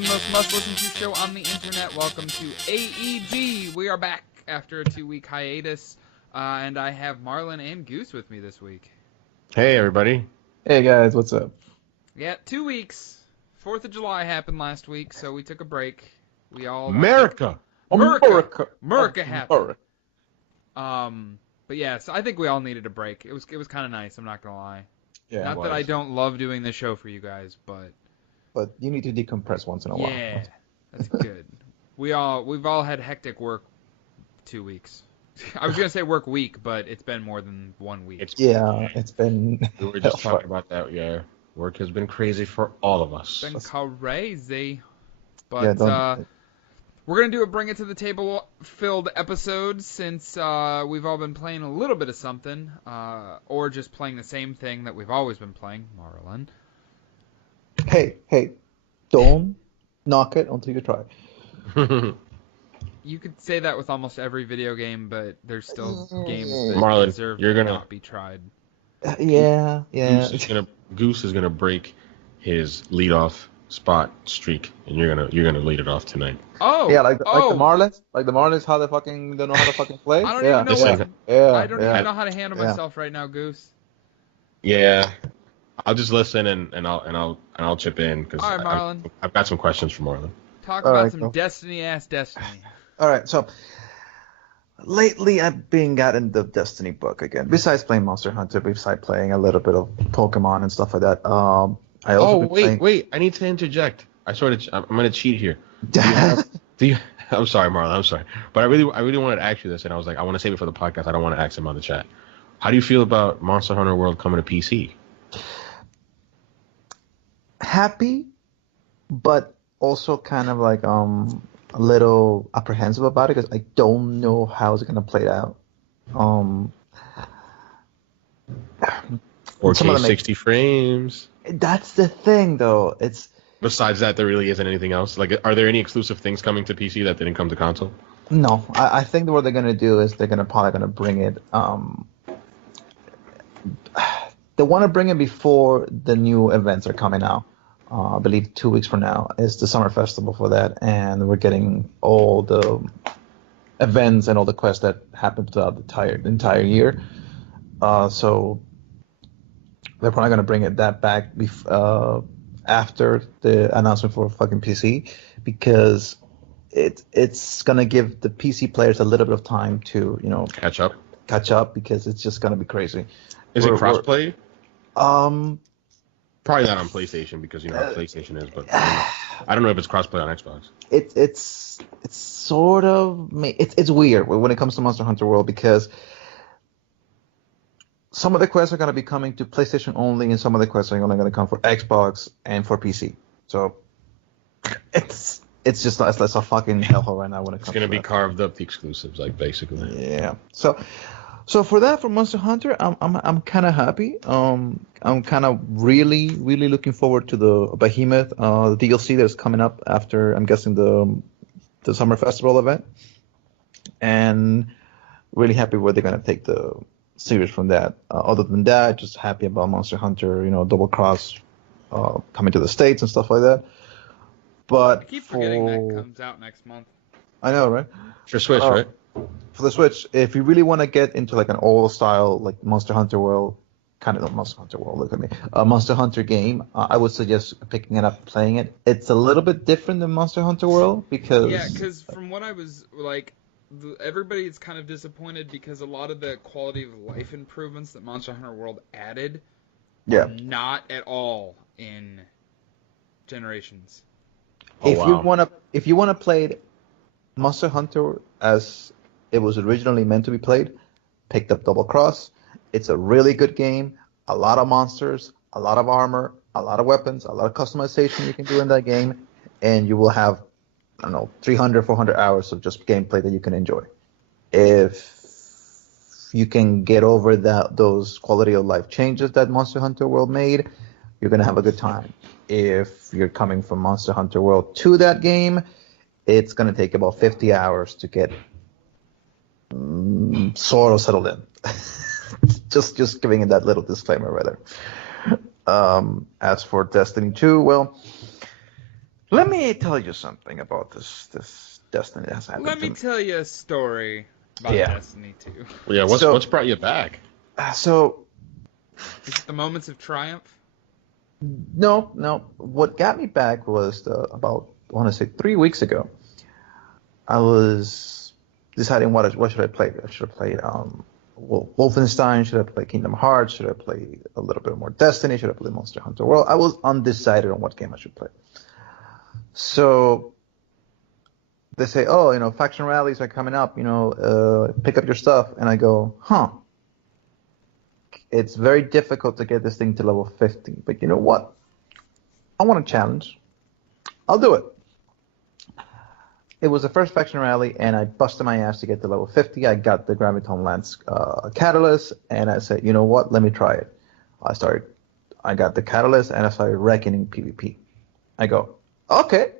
the most must-listen to show on the internet. Welcome to AEG. We are back after a 2-week hiatus, and I have Marlon and Goose with me this week. Hey, everybody. Hey, guys, what's up? Yeah, 2 weeks. 4th of July happened last week, so we took a break. We all... America happened. But yes, I think we all needed a break. It was kind of nice, I'm not going to lie. Yeah, not that I don't love doing this show for you guys, but you need to decompress once in a while. Yeah, that's good. We've all had hectic work 2 weeks. I was gonna say work week, but it's been more than 1 week. It's been. We were just talking about that. Yeah, work has been crazy for all of us. It's been crazy, but we're gonna do a bring it to the table filled episode since we've all been playing a little bit of something, or just playing the same thing that we've always been playing, Marlon. Hey, don't knock it until you try. You could say that with almost every video game, but there's still games that Marlon, deserve you're to gonna not be tried. Yeah. Goose is gonna break his leadoff spot streak, and you're gonna lead it off tonight. Oh, yeah, like the Marlins, how they fucking don't know how to fucking play. I don't yeah. even know. I don't even know how to handle Yeah. myself right now, Goose. Yeah, I'll just listen and I'll chip in because All right, Marlon. I've got some questions for Marlon. Talk All about right, some cool. Destiny. All right, so lately I've been getting the Destiny book again. Besides playing Monster Hunter, besides playing a little bit of Pokemon and stuff like that. I also wait! I need to interject. I'm gonna cheat here. I'm sorry, Marlon. I'm sorry, but I really wanted to ask you this, and I was like, I want to save it for the podcast. I don't want to ask him on the chat. How do you feel about Monster Hunter World coming to PC? Happy, but also kind of like a little apprehensive about it because I don't know how it's gonna play out. 4K 60 frames. That's the thing, though. It's Besides that, there really isn't anything else. Like, are there any exclusive things coming to PC that didn't come to console? no. I think what they're gonna do is they're probably gonna bring it. They want to bring it before the new events are coming out. I believe 2 weeks from now is the summer festival for that, and we're getting all the events and all the quests that happen throughout the entire year. So they're probably gonna bring that back after the announcement for fucking PC, because it's gonna give the PC players a little bit of time to Catch up, because it's just gonna be crazy. Is it crossplay? Probably not on PlayStation because you know how PlayStation is, but I don't know if it's crossplay on Xbox. It's sort of it's weird when it comes to Monster Hunter World, because some of the quests are going to be coming to PlayStation only, and some of the quests are only going to come for Xbox and for PC. So it's just it's a fucking hellhole right now when it comes. It's going to be that. carved up the exclusives, like basically. Yeah. So for that, for Monster Hunter, I'm kind of happy. I'm kind of really looking forward to the Behemoth, the DLC that's coming up after, I'm guessing, the Summer Festival event, and really happy where they're gonna take the series from that. Other than that, just happy about Monster Hunter, Double Cross coming to the States and stuff like that. But I keep forgetting that comes out next month. I know, right? For Switch, right? For the Switch, if you really want to get into like an old style, like Monster Hunter World, Monster Hunter game, I would suggest picking it up and playing it. It's a little bit different than Monster Hunter World because from what I was like, everybody's kind of disappointed because a lot of the quality of life improvements that Monster Hunter World added, are not at all in Generations. If you want to play Monster Hunter as it was originally meant to be played, picked up Double Cross. It's a really good game. A lot of monsters, a lot of armor, a lot of weapons, a lot of customization you can do in that game, and you will have, 300, 400 hours of just gameplay that you can enjoy. If you can get over those quality of life changes that Monster Hunter World made, you're gonna have a good time. If you're coming from Monster Hunter World to that game, it's gonna take about 50 hours to get sort of settled in. just giving it that little disclaimer right there. As for Destiny 2, well, Let me tell you something about this Destiny that's happened. Let me tell you a story about Destiny 2. Yeah, what's brought you back? So, is it the moments of triumph? No. What got me back was about, I want to say 3 weeks ago. I was deciding what should I play. Should I play Wolfenstein? Should I play Kingdom Hearts? Should I play a little bit more Destiny? Should I play Monster Hunter World? I was undecided on what game I should play. So they say, faction rallies are coming up. Pick up your stuff. And I go, it's very difficult to get this thing to level 50. But you know what? I want a challenge. I'll do it. It was the first faction rally, and I busted my ass to get to level 50. I got the Graviton Lance Catalyst, and I said, you know what? Let me try it. I got the Catalyst, and I started reckoning PvP. I go, okay,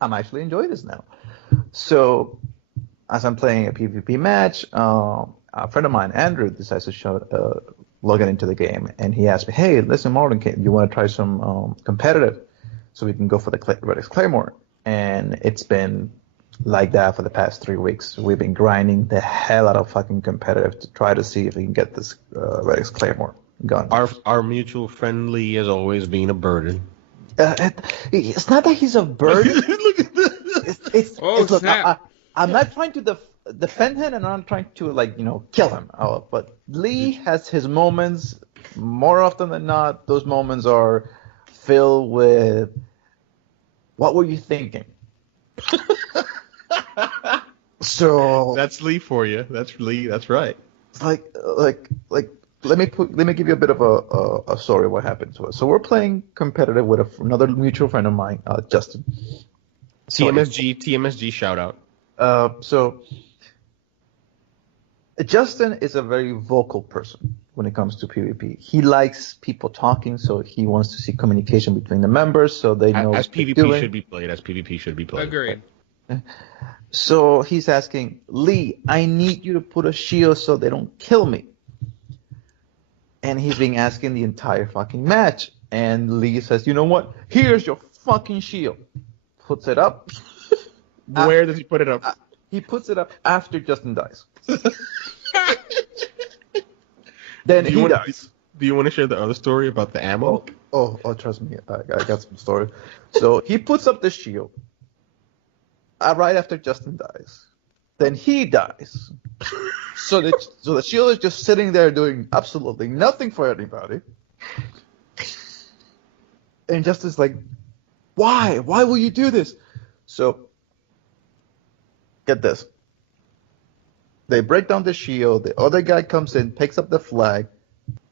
I'm actually enjoying this now. So as I'm playing a PvP match, a friend of mine, Andrew, decides to log into the game, and he asked me, hey, listen, Marlon, you want to try some competitive so we can go for the Redix Claymore? And it's been like that for the past 3 weeks. We've been grinding the hell out of fucking competitive to try to see if we can get this Redix Claymore gun. Our mutual friendly has always been a burden. It's not that he's a burden. Look at this. Look, I'm not trying to defend him, and I'm not trying to kill him. But Lee has his moments. More often than not, those moments are filled with, what were you thinking? So that's Lee for you. That's Lee. That's right. Like let me give you a bit of a story of what happened to us. So we're playing competitive with another mutual friend of mine, Justin. TMSG shout out. So Justin is a very vocal person when it comes to PvP. He likes people talking, so he wants to see communication between the members so they know as PvP should be played. As PvP should be played. Agreed. So he's asking, Lee, I need you to put a shield so they don't kill me. And he's been asking the entire fucking match. And Lee says, you know what? Here's your fucking shield. Puts it up. Where does he put it up? He puts it up after Justin dies. Then he dies. Do you want to share the other story about the ammo? Oh, trust me, I got some story. So he puts up the shield right after Justin dies. Then he dies. So the shield is just sitting there doing absolutely nothing for anybody. And Justin's like, why? Why will you do this? So get this. They break down the shield. The other guy comes in, picks up the flag,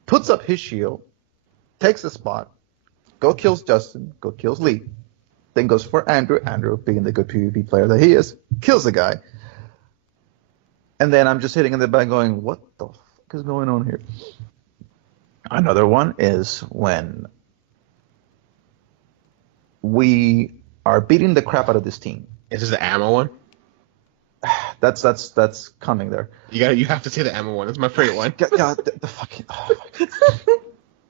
puts up his shield, takes the spot, go kills Justin, go kills Lee, then goes for Andrew. Andrew, being the good PvP player that he is, kills the guy. And then I'm just sitting in the back going, what the fuck is going on here? Another one is when we are beating the crap out of this team. Is this the ammo one? That's coming there. You have to say the ammo one. That's my favorite one. God, the fucking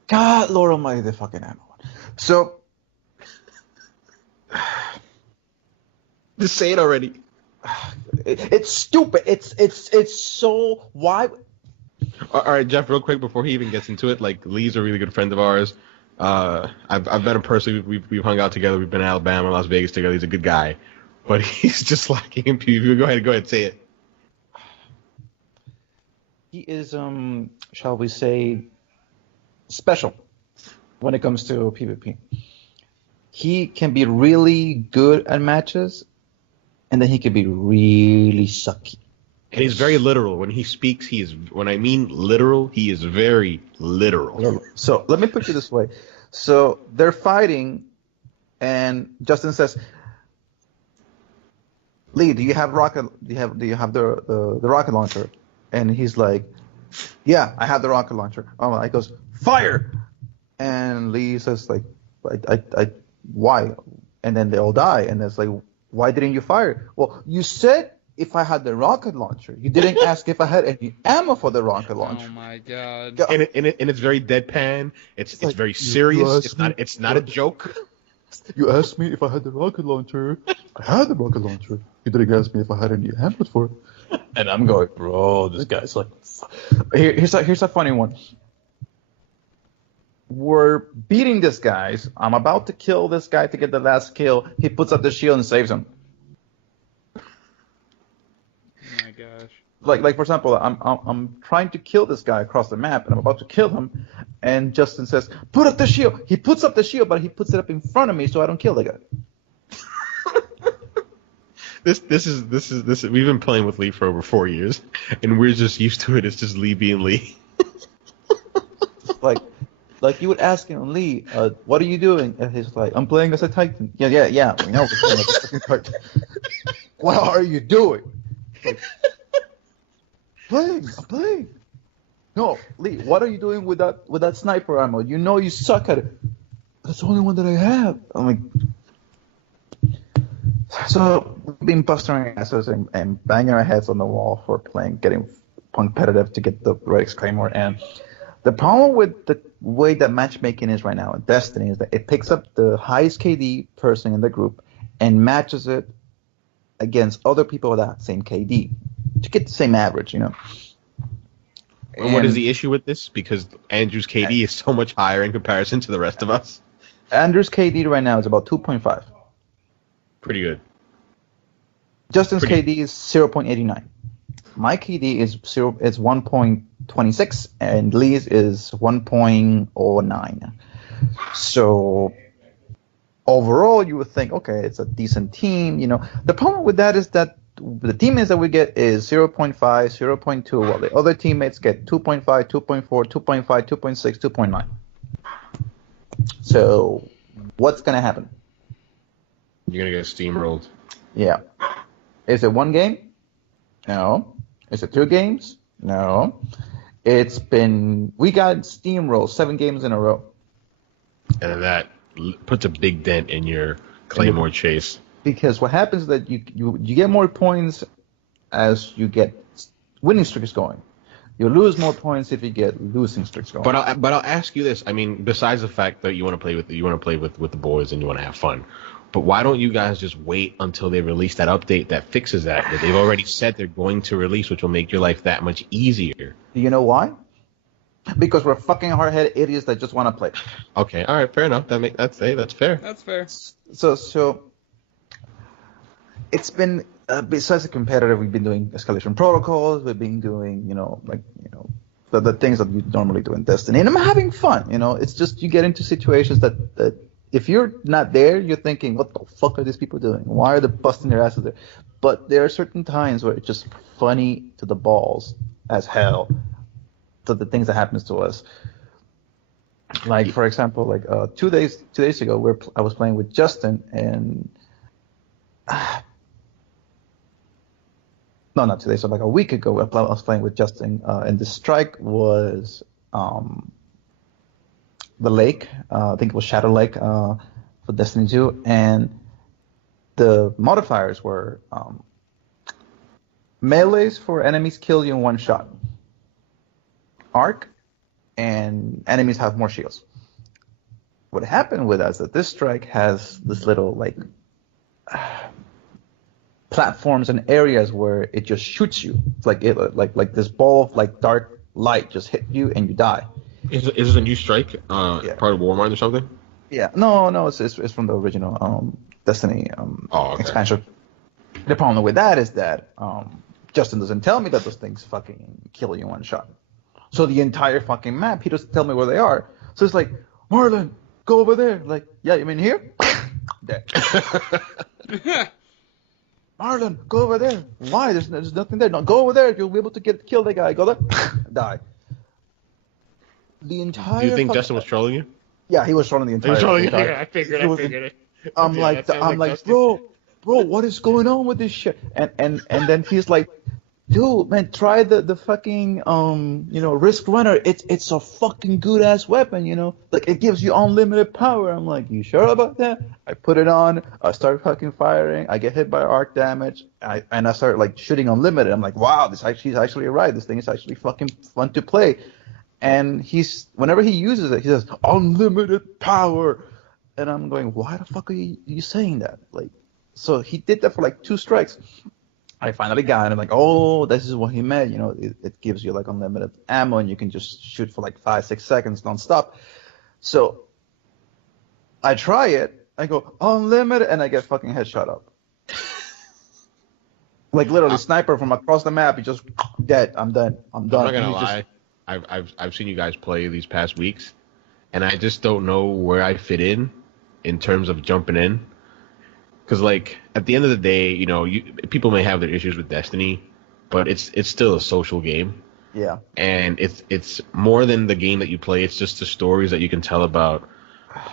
God, Lord Almighty, the fucking ammo one. So just say it already. It's stupid. It's so why. All right, Jeff. Real quick before he even gets into it, like Lee's a really good friend of ours. I've met him personally. We've hung out together. We've been in Alabama, Las Vegas together. He's a good guy. But he's just lacking in PvP. Go ahead, say it. He is, shall we say, special when it comes to PvP. He can be really good at matches, and then he can be really sucky. And he's very literal. When he speaks, when I mean literal, he is very literal. So let me put it this way. So they're fighting, and Justin says, Lee, do you have the rocket launcher? And he's like, yeah, I have the rocket launcher. Oh, he goes, fire! And Lee says, like, I why? And then they all die. And it's like, why didn't you fire? Well, you said if I had the rocket launcher. You didn't ask if I had any ammo for the rocket launcher. Oh my god! And it's very deadpan. It's very serious. It's not a joke. You asked me if I had the rocket launcher. I had the rocket launcher. You didn't ask me if I had any ammo for it. And I'm going, bro, this guy's like... Here's a funny one. We're beating this guy. I'm about to kill this guy to get the last kill. He puts up the shield and saves him. Oh my gosh. Like for example, I'm trying to kill this guy across the map, and I'm about to kill him, and Justin says, "Put up the shield." He puts up the shield, but he puts it up in front of me so I don't kill the guy. This is we've been playing with Lee for over 4 years, and we're just used to it. It's just Lee being Lee. Like you would ask him, Lee, what are you doing? And he's like, I'm playing as a Titan. Yeah. We know we're playing as a fucking Titan. What are you doing? Like, I'm playing. No, Lee, what are you doing with that sniper ammo? You know you suck at it. That's the only one that I have. I'm like, so we've been busting our asses and banging our heads on the wall for getting competitive to get the Red Claymore. And the problem with the way that matchmaking is right now in Destiny is that it picks up the highest KD person in the group and matches it against other people with that same KD to get the same average, you know. And what is the issue with this? Because Andrew's KD is so much higher in comparison to the rest of us. Andrew's KD right now is about 2.5. Pretty good. Justin's KD is 0.89. My KD is 1.26, and Lee's is 1.09. So overall, you would think, okay, it's a decent team. You know, the problem with that is that the teammates that we get is 0.5, 0.2, while the other teammates get 2.5, 2.4, 2.5, 2.6, 2.9. So what's going to happen? You're going to get steamrolled. Yeah. Is it one game? No. Is it 2 games? No. We got steamrolled 7 games in a row. And that puts a big dent in your Claymore chase. Because what happens is that you get more points as you get winning streaks going. You lose more points if you get losing streaks going. But I'll ask you this. I mean, besides the fact that you want to play with the boys and you want to have fun, but why don't you guys just wait until they release that update that fixes that they've already said they're going to release, which will make your life that much easier? Do you know why? Because we're fucking hard-headed idiots that just want to play. Okay, all right, fair enough. That's fair. That's fair. So it's been besides the competitive, we've been doing escalation protocols. We've been doing the things that you normally do in Destiny, and I'm having fun. You know, it's just you get into situations that if you're not there, you're thinking, what the fuck are these people doing? Why are they busting their asses there? But there are certain times where it's just funny to the balls as hell to the things that happens to us. Like, for example, like 2 days ago, I was playing with Justin, and no, not 2 days, so like a week ago, I was playing with Justin, and the strike was the lake. I think it was Shadow Lake for Destiny 2, and the modifiers were melees for enemies kill you in one shot, arc, and enemies have more shields. What happened with us is that this strike has this little like platforms and areas where it just shoots you. It's like this ball of like dark light just hit you and you die. Is this a new strike? Part of Warmind or something? Yeah. No, it's from the original Destiny expansion. The problem with that is that Justin doesn't tell me that those things fucking kill you in one shot. So the entire fucking map, he doesn't tell me where they are. So it's like, Marlon, go over there. Like, yeah, you mean here? Dead. Marlon, go over there. Why? There's nothing there. No, go over there. You'll be able to kill the guy. Go there. Die. The entire. Do you think Justin was trolling you? Yeah, he was trolling the entire. He was trolling you. Yeah, I figured it. I'm like, bro, what is going on with this shit? And then he's like, dude, man, try the fucking Risk Runner. It's a fucking good ass weapon, you know. Like it gives you unlimited power. I'm like, you sure about that? I put it on. I start fucking firing. I get hit by arc damage. I start like shooting unlimited. I'm like, wow, he's actually right. This thing is actually fucking fun to play. And whenever he uses it, he says unlimited power. And I'm going, why the fuck are you saying that? Like, so he did that for like 2 strikes. I finally got him. Like, oh, this is what he meant. You know, it gives you like unlimited ammo, and you can just shoot for like 5-6 seconds nonstop. So I try it. I go unlimited, and I get fucking headshot up. Like literally, sniper from across the map. He just dead. I'm done. I'm done. I'm not gonna lie. I've seen you guys play these past weeks, and I just don't know where I fit in terms of jumping in. Because like at the end of the day, you know, people may have their issues with Destiny, but it's still a social game. Yeah. And it's more than the game that you play. It's just the stories that you can tell about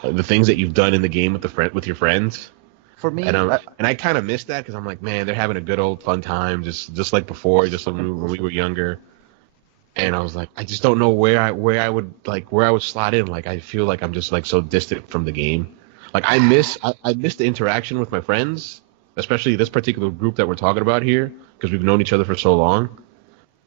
the things that you've done in the game with your friends. For me, and I kind of miss that because I'm like, man, they're having a good old fun time, just like before, just when we were younger. And I was like, I just don't know where I would slot in. Like I feel like I'm just like so distant from the game. Like I miss the interaction with my friends, especially this particular group that we're talking about here, because we've known each other for so long.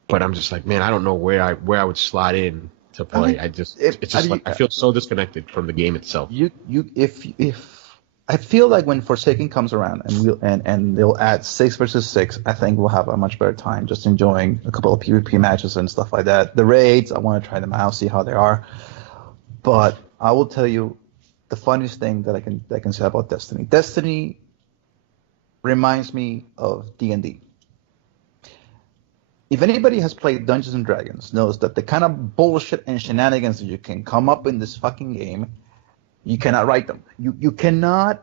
But I'm just like, man, I don't know where I would slot in to play. I feel so disconnected from the game itself. If I feel like when Forsaken comes around and they'll add 6 versus 6, I think we'll have a much better time just enjoying a couple of PvP matches and stuff like that. The raids, I want to try them out, see how they are. But I will tell you the funniest thing that I can say about Destiny. Destiny reminds me of D&D. If anybody has played Dungeons and Dragons knows that the kind of bullshit and shenanigans that you can come up in this fucking game, you cannot write them. You cannot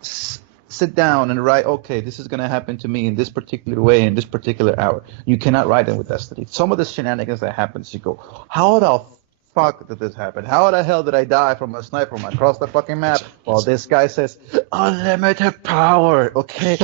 sit down and write, okay, this is going to happen to me in this particular way in this particular hour. You cannot write them with Destiny. Some of the shenanigans that happens, you go, how the fuck did this happen? How the hell did I die from a sniper from across the fucking map while this guy says, unlimited power, okay?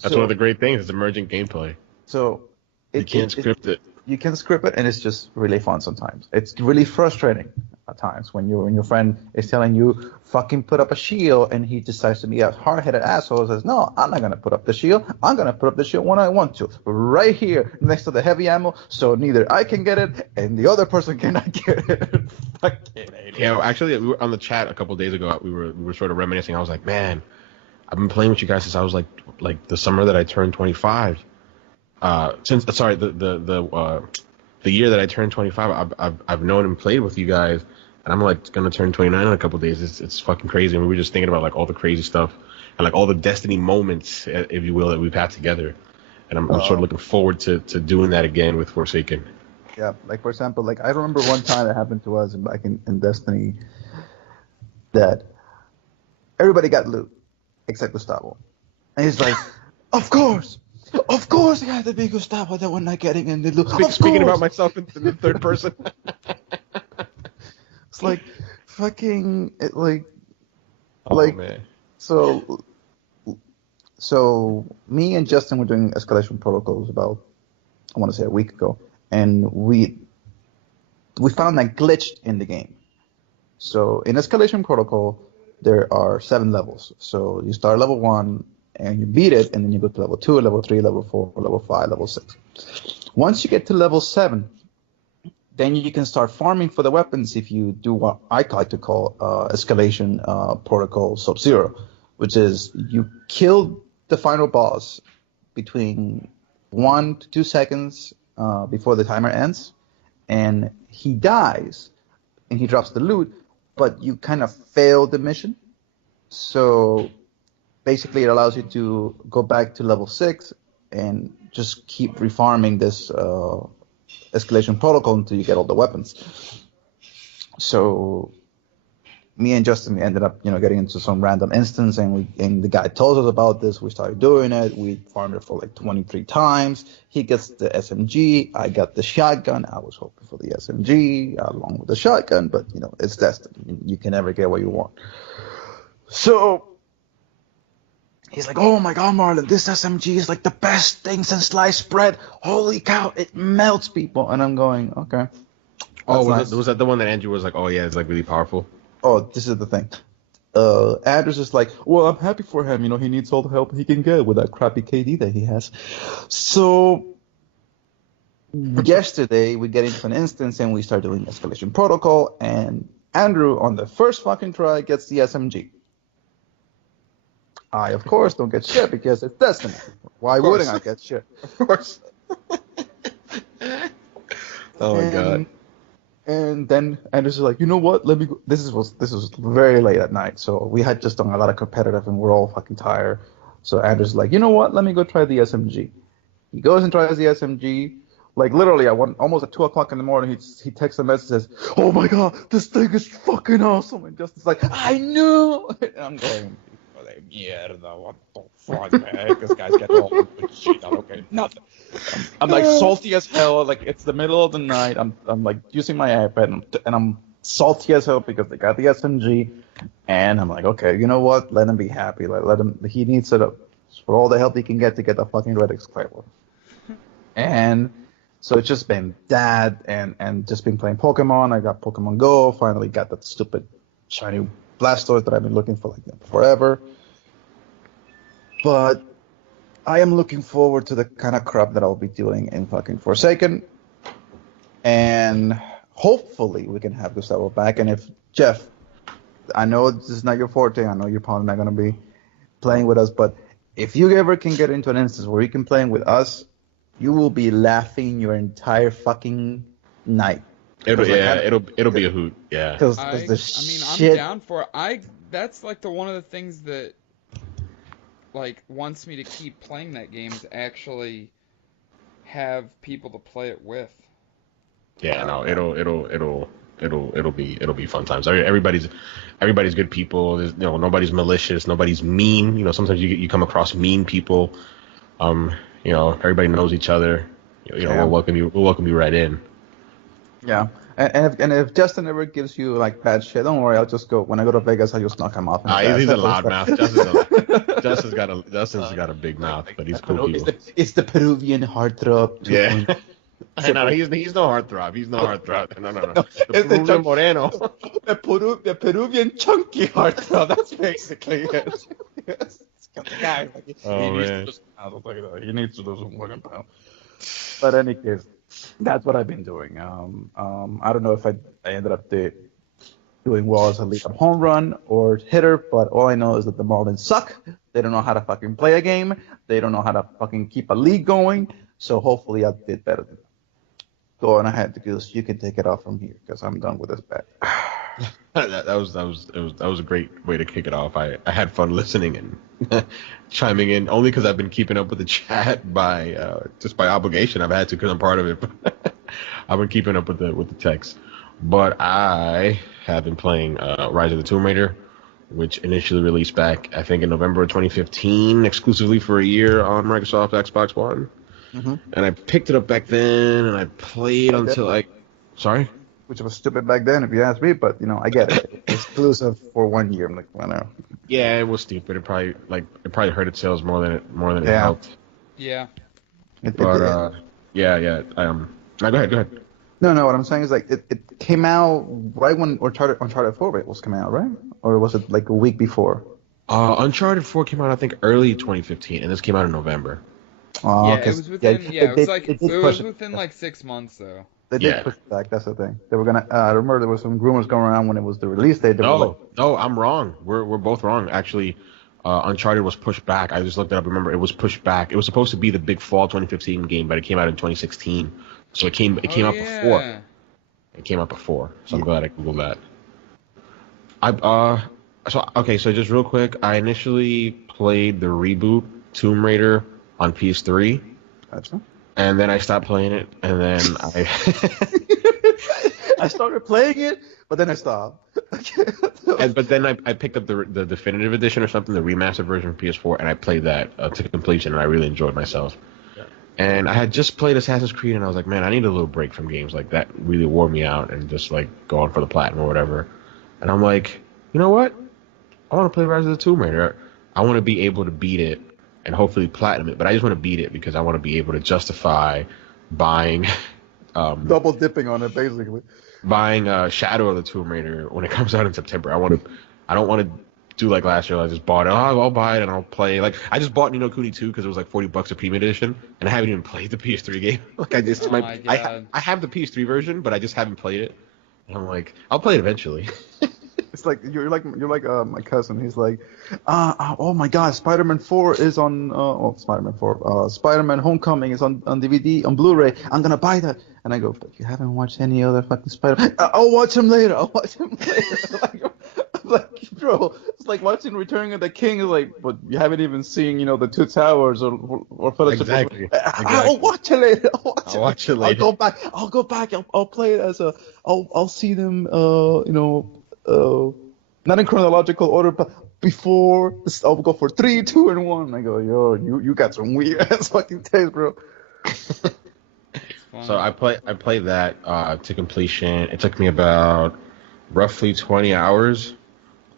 That's one of the great things. It's emergent gameplay. So you can't script it. You can script it, and it's just really fun sometimes. It's really frustrating at times when your friend is telling you, fucking put up a shield, and he decides to be a hard-headed asshole and says, no, I'm not going to put up the shield. I'm going to put up the shield when I want to, right here next to the heavy ammo, so neither I can get it and the other person cannot get it. Fucking idiot. Yeah, actually, we were on the chat a couple of days ago. We were sort of reminiscing. I was like, man, I've been playing with you guys since I was like the summer that I turned 25. The year that I turned 25, I've known and played with you guys, and I'm like gonna turn 29 in a couple of days. It's fucking crazy. And we were just thinking about like all the crazy stuff and like all the Destiny moments, if you will, that we've had together. And I'm sort of looking forward to doing that again with Forsaken. Yeah, like for example, like I remember one time that happened to us back in Destiny that everybody got loot except Gustavo, and he's like, of course, it had to be Gustavo that we're not getting in the loot. Speaking about myself in the third person. It's like fucking man. So me and Justin were doing escalation protocols about, I want to say, a week ago, and we found that glitched in the game. So in escalation protocol, there are 7 levels. So you start level 1 and you beat it, and then you go to level 2, level 3, level 4, level 5, level 6. Once you get to level 7, then you can start farming for the weapons if you do what I like to call escalation protocol sub-zero, which is you kill the final boss between 1 to 2 seconds before the timer ends, and he dies, and he drops the loot, but you kind of failed the mission. So basically it allows you to go back to level 6 and just keep refarming this escalation protocol until you get all the weapons. So me and Justin ended up, getting into some random instance, and the guy told us about this. We started doing it. We farmed it for like 23 times. He gets the SMG. I got the shotgun. I was hoping for the SMG along with the shotgun, but it's Destiny. You can never get what you want. So he's like, oh my God, Marlon, this SMG is like the best thing since sliced bread. Holy cow, it melts people. And I'm going, okay. Was that the one that Andrew was like, oh yeah, it's like really powerful? Oh, this is the thing. Andrew's just like, well, I'm happy for him. He needs all the help he can get with that crappy KD that he has. So yesterday we get into an instance and we start doing escalation protocol, and Andrew, on the first fucking try, gets the SMG. I, of course, don't get shit because it's Destiny. Why wouldn't I get shit? Of course. Oh my god. And then Andrew's like, you know what? Let me go. This was very late at night, so we had just done a lot of competitive, and we're all fucking tired. So Andrew's like, you know what? Let me go try the SMG. He goes and tries the SMG. Like literally, almost at 2:00 in the morning, he texts a message and says, "Oh my god, this thing is fucking awesome!" And Justin's like, "I know." And I'm going, "Mierda, what the fuck, man? This guy's getting all good shit. Okay, nothing." I'm like salty as hell. Like it's the middle of the night. I'm like using my iPad and I'm salty as hell because they got the SMG. And I'm like, okay, you know what? Let him be happy. Let him. He needs it for all the help he can get to get the fucking Red Excalibur. And so it's just been that and just been playing Pokemon. I got Pokemon Go. Finally got that stupid shiny Blastoise that I've been looking for like forever. But I am looking forward to the kind of crap that I'll be doing in fucking Forsaken. And hopefully we can have Gustavo back. And if Jeff, I know this is not your forte. I know you're probably not going to be playing with us. But if you ever can get into an instance where you can play with us, you will be laughing your entire fucking night. It'll be a hoot. Yeah. Because I'm down for it. That's like one of the things that like wants me to keep playing that game is actually have people to play it with. Yeah, no, it'll be fun times. Everybody's good people. There's, nobody's malicious, nobody's mean. Sometimes you come across mean people. Everybody knows each other. We'll welcome you right in. Yeah, and if Justin ever gives you like bad shit, don't worry. I'll just go when I go to Vegas. I'll just knock him off. He's a loud mouth. Justin's got a big mouth, but he's cool people. It's the Peruvian heartthrob. Yeah. No, he's no heartthrob. He's no heartthrob. No. The Peruvian Moreno. The Peruvian chunky heartthrob. That's basically it. Yes. Guy, he needs to lose some fucking pound. But in any case, that's what I've been doing. I don't know if I ended up doing well as a lead up home run or hitter, but all I know is that the Marlins suck. They don't know how to fucking play a game. They don't know how to fucking keep a league going. So hopefully I did better than them. Go on ahead, because you can take it off from here because I'm done with this bet. That was a great way to kick it off. I had fun listening and chiming in only because I've been keeping up with the chat by obligation. I've had to because I'm part of it. I've been keeping up with the text. But I have been playing Rise of the Tomb Raider, which initially released back I think in November of 2015, exclusively for a year on Microsoft Xbox One. Mm-hmm. And I picked it up back then, and I played until sorry? Which was stupid back then, if you ask me, but, I get it. It's exclusive for 1 year. I'm like, well, no. Yeah, it was stupid. It probably hurt its sales more than it helped. Yeah. But, yeah. Now, go ahead. No, what I'm saying is, like, it came out right when Uncharted 4 was coming out, right? Or was it, like, a week before? Uncharted 4 came out, I think, early 2015, and this came out in November. Yeah, it was within. It was within like 6 months though. They did push it back. That's the thing. They were gonna. I remember there were some rumors going around when it was the release date. No, I'm wrong. We're both wrong. Actually, Uncharted was pushed back. I just looked it up. Remember, it was pushed back. It was supposed to be the big fall 2015 game, but it came out in 2016. So it came out before. It came out before. So I'm glad I googled that. So just real quick, I initially played the reboot Tomb Raider on PS3. Gotcha. And then I stopped playing it, and then I started playing it, but then I stopped. But then I picked up the definitive edition or something, the remastered version for PS4, and I played that to completion, and I really enjoyed myself. Yeah. And I had just played Assassin's Creed, and I was like, man, I need a little break from games like that. Really wore me out, and just like going for the platinum or whatever. And I'm like, you know what? I want to play Rise of the Tomb Raider. I want to be able to beat it and hopefully platinum it, but I just want to beat it because I want to be able to justify buying double dipping on it, basically. Buying Shadow of the Tomb Raider when it comes out in September. I don't want to do like last year. I just bought it. I'll buy it and I'll play. Like I just bought Ni no Kuni 2 because it was like $40 a premium edition, and I haven't even played the PS3 game. Like I have the PS3 version, but I just haven't played it. And I'm like, I'll play it eventually. It's like you're like my cousin. He's like, oh my God, Spider-Man 4 is on. Spider-Man 4. Spider-Man Homecoming is on DVD on Blu-ray. I'm gonna buy that. And I go, but you haven't watched any other fucking Spider. I'll watch him later. I'm like, bro, it's like watching Return of the King. Is like, but you haven't even seen, the Two Towers or Fellowship. Exactly. I'll watch it later. I'll watch it later. I'll go back. I'll play it as a. I'll see them. Not in chronological order, but before this, I'll go for 3, 2, and 1. I go, yo, you got some weird ass fucking taste, bro. So I played that to completion. It took me about roughly 20 hours.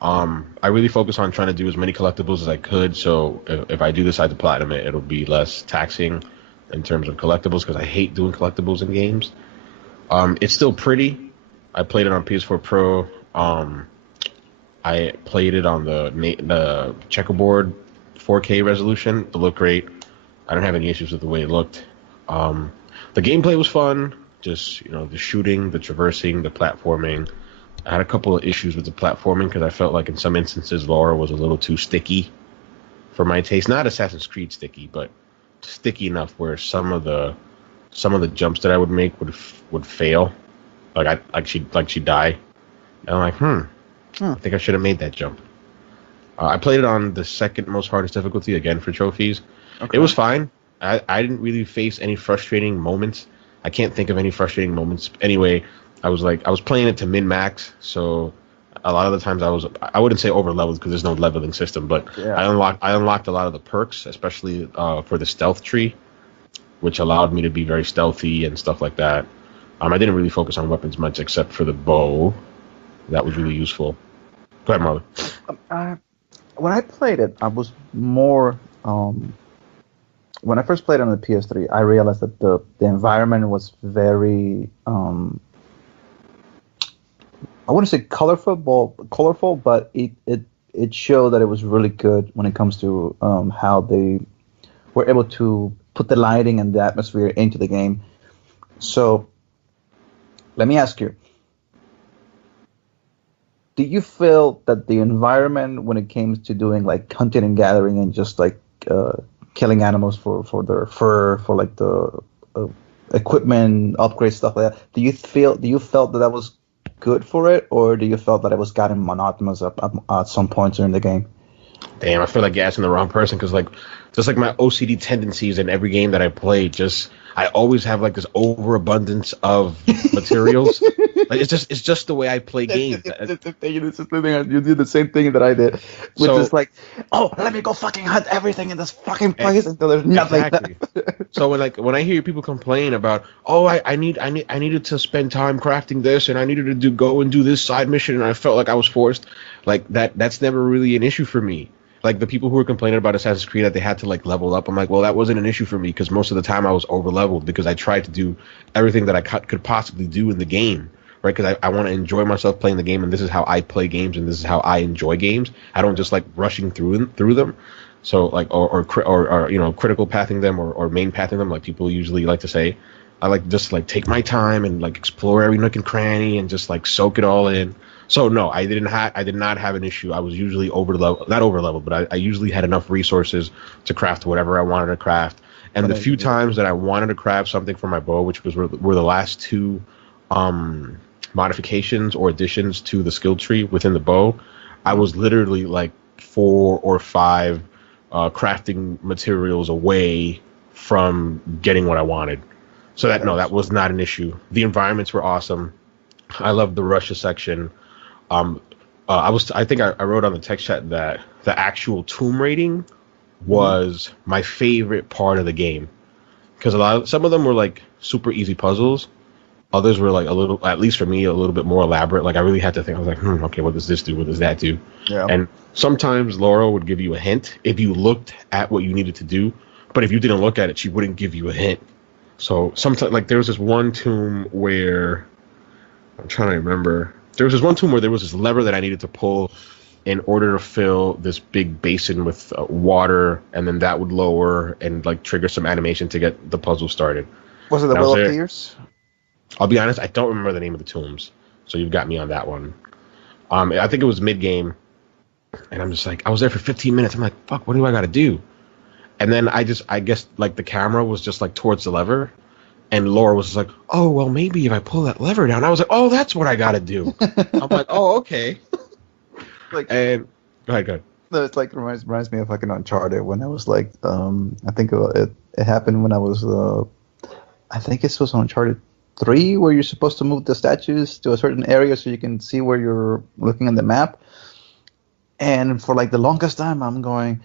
I really focused on trying to do as many collectibles as I could. So if I do decide to platinum it, it'll be less taxing in terms of collectibles because I hate doing collectibles in games. It's still pretty. I played it on PS4 Pro. I played it on the checkerboard 4K resolution. It looked great. I don't have any issues with the way it looked. The gameplay was fun. Just, the shooting, the traversing, the platforming. I had a couple of issues with the platforming because I felt like in some instances Laura was a little too sticky for my taste. Not Assassin's Creed sticky, but sticky enough where some of the jumps that I would make would fail. Like she'd die. And I'm like, I think I should have made that jump. I played it on the second most hardest difficulty again for trophies. Okay. It was fine. I didn't really face any frustrating moments. I can't think of any frustrating moments. Anyway, I was playing it to min-max, so a lot of the times I wouldn't say over-leveled because there's no leveling system, but yeah. I unlocked a lot of the perks, especially for the stealth tree, which allowed me to be very stealthy and stuff like that. I didn't really focus on weapons much except for the bow. That was really useful. Go ahead, Marlon. When I played it, I was more... when I first played it on the PS3, I realized that the environment was very... I wouldn't say colorful, but it showed that it was really good when it comes to how they were able to put the lighting and the atmosphere into the game. So, let me ask you, do you feel that the environment when it came to doing like hunting and gathering and just like killing animals for their fur, for like the equipment upgrade stuff like that, do you felt that was good for it, or do you felt that it was gotten monotonous at some points during the game? Damn, I feel like you're asking the wrong person because just like my OCD tendencies in every game that I play, I always have like this overabundance of materials. Like it's just the way I play games. You do the same thing that I did, which is like, oh, let me go fucking hunt everything in this fucking place until there's nothing. Exactly. So when I hear people complain about, oh, I needed to spend time crafting this and I needed to go and do this side mission and I felt like I was forced, like that's never really an issue for me. Like the people who were complaining about Assassin's Creed that they had to like level up, I'm like, well, that wasn't an issue for me because most of the time I was over leveled because I tried to do everything that I could possibly do in the game, right? Because I want to enjoy myself playing the game, and this is how I play games, and this is how I enjoy games. I don't just like rushing through them. So like or critical pathing them or main pathing them like people usually like to say. I like just like take my time and like explore every nook and cranny and just like soak it all in. So no, I did not have an issue. I was usually not over leveled, but I usually had enough resources to craft whatever I wanted to craft. And the few times that I wanted to craft something for my bow, which were the last two modifications or additions to the skill tree within the bow, I was literally like 4 or 5 crafting materials away from getting what I wanted. So that was not an issue. The environments were awesome. I loved the Russia section. I think I wrote on the text chat that the actual tomb raiding was my favorite part of the game because some of them were like super easy puzzles. Others were like a little, at least for me, a little bit more elaborate. Like I really had to think. I was like, okay, what does this do? What does that do? Yeah. And sometimes Laura would give you a hint if you looked at what you needed to do, but if you didn't look at it, she wouldn't give you a hint. So sometimes, like there was this one tomb where I'm trying to remember. There was this one tomb where there was this lever that I needed to pull in order to fill this big basin with water, and then that would lower and like trigger some animation to get the puzzle started. Was it the Will of Tears? I'll be honest, I don't remember the name of the tombs. So you've got me on that one. I think it was mid game, and I'm just like, I was there for 15 minutes. I'm like, fuck, what do I got to do? And then I guess like the camera was just like towards the lever, and Laura was just like, oh well, maybe if I pull that lever down. I was like, oh, that's what I got to do. I'm like, oh, okay. Like, and go ahead. No, it's like reminds me of fucking Uncharted when I was like, I think it happened when I was, I think it was Uncharted 3 where you're supposed to move the statues to a certain area so you can see where you're looking at the map. And for like the longest time, I'm going,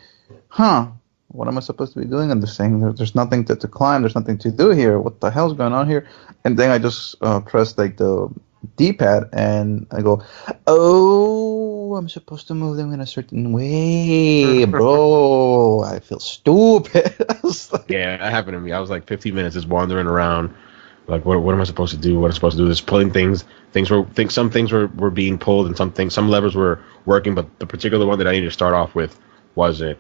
what am I supposed to be doing on this thing? There's nothing to climb. There's nothing to do here. What the hell's going on here? And then I just pressed like the D-pad and I go, oh, I'm supposed to move them in a certain way, bro. I feel stupid. I was like, yeah, that happened to me. I was like 15 minutes just wandering around. Like, what am I supposed to do? What am I supposed to do? Just pulling things. Some things were being pulled, and some levers were working, but the particular one that I needed to start off with wasn't.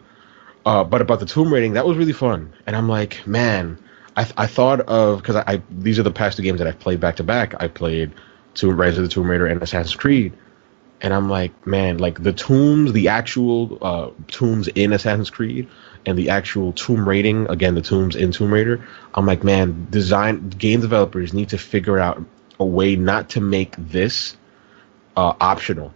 But about the tomb raiding, that was really fun. And I'm like, man, I thought of, because these are the past 2 games that I've played back to back. I played Rise of the Tomb Raider and Assassin's Creed. And I'm like, man, like the tombs, the actual tombs in Assassin's Creed, and the actual tomb raiding, again, the tombs in Tomb Raider, I'm like, man, game developers need to figure out a way not to make this optional,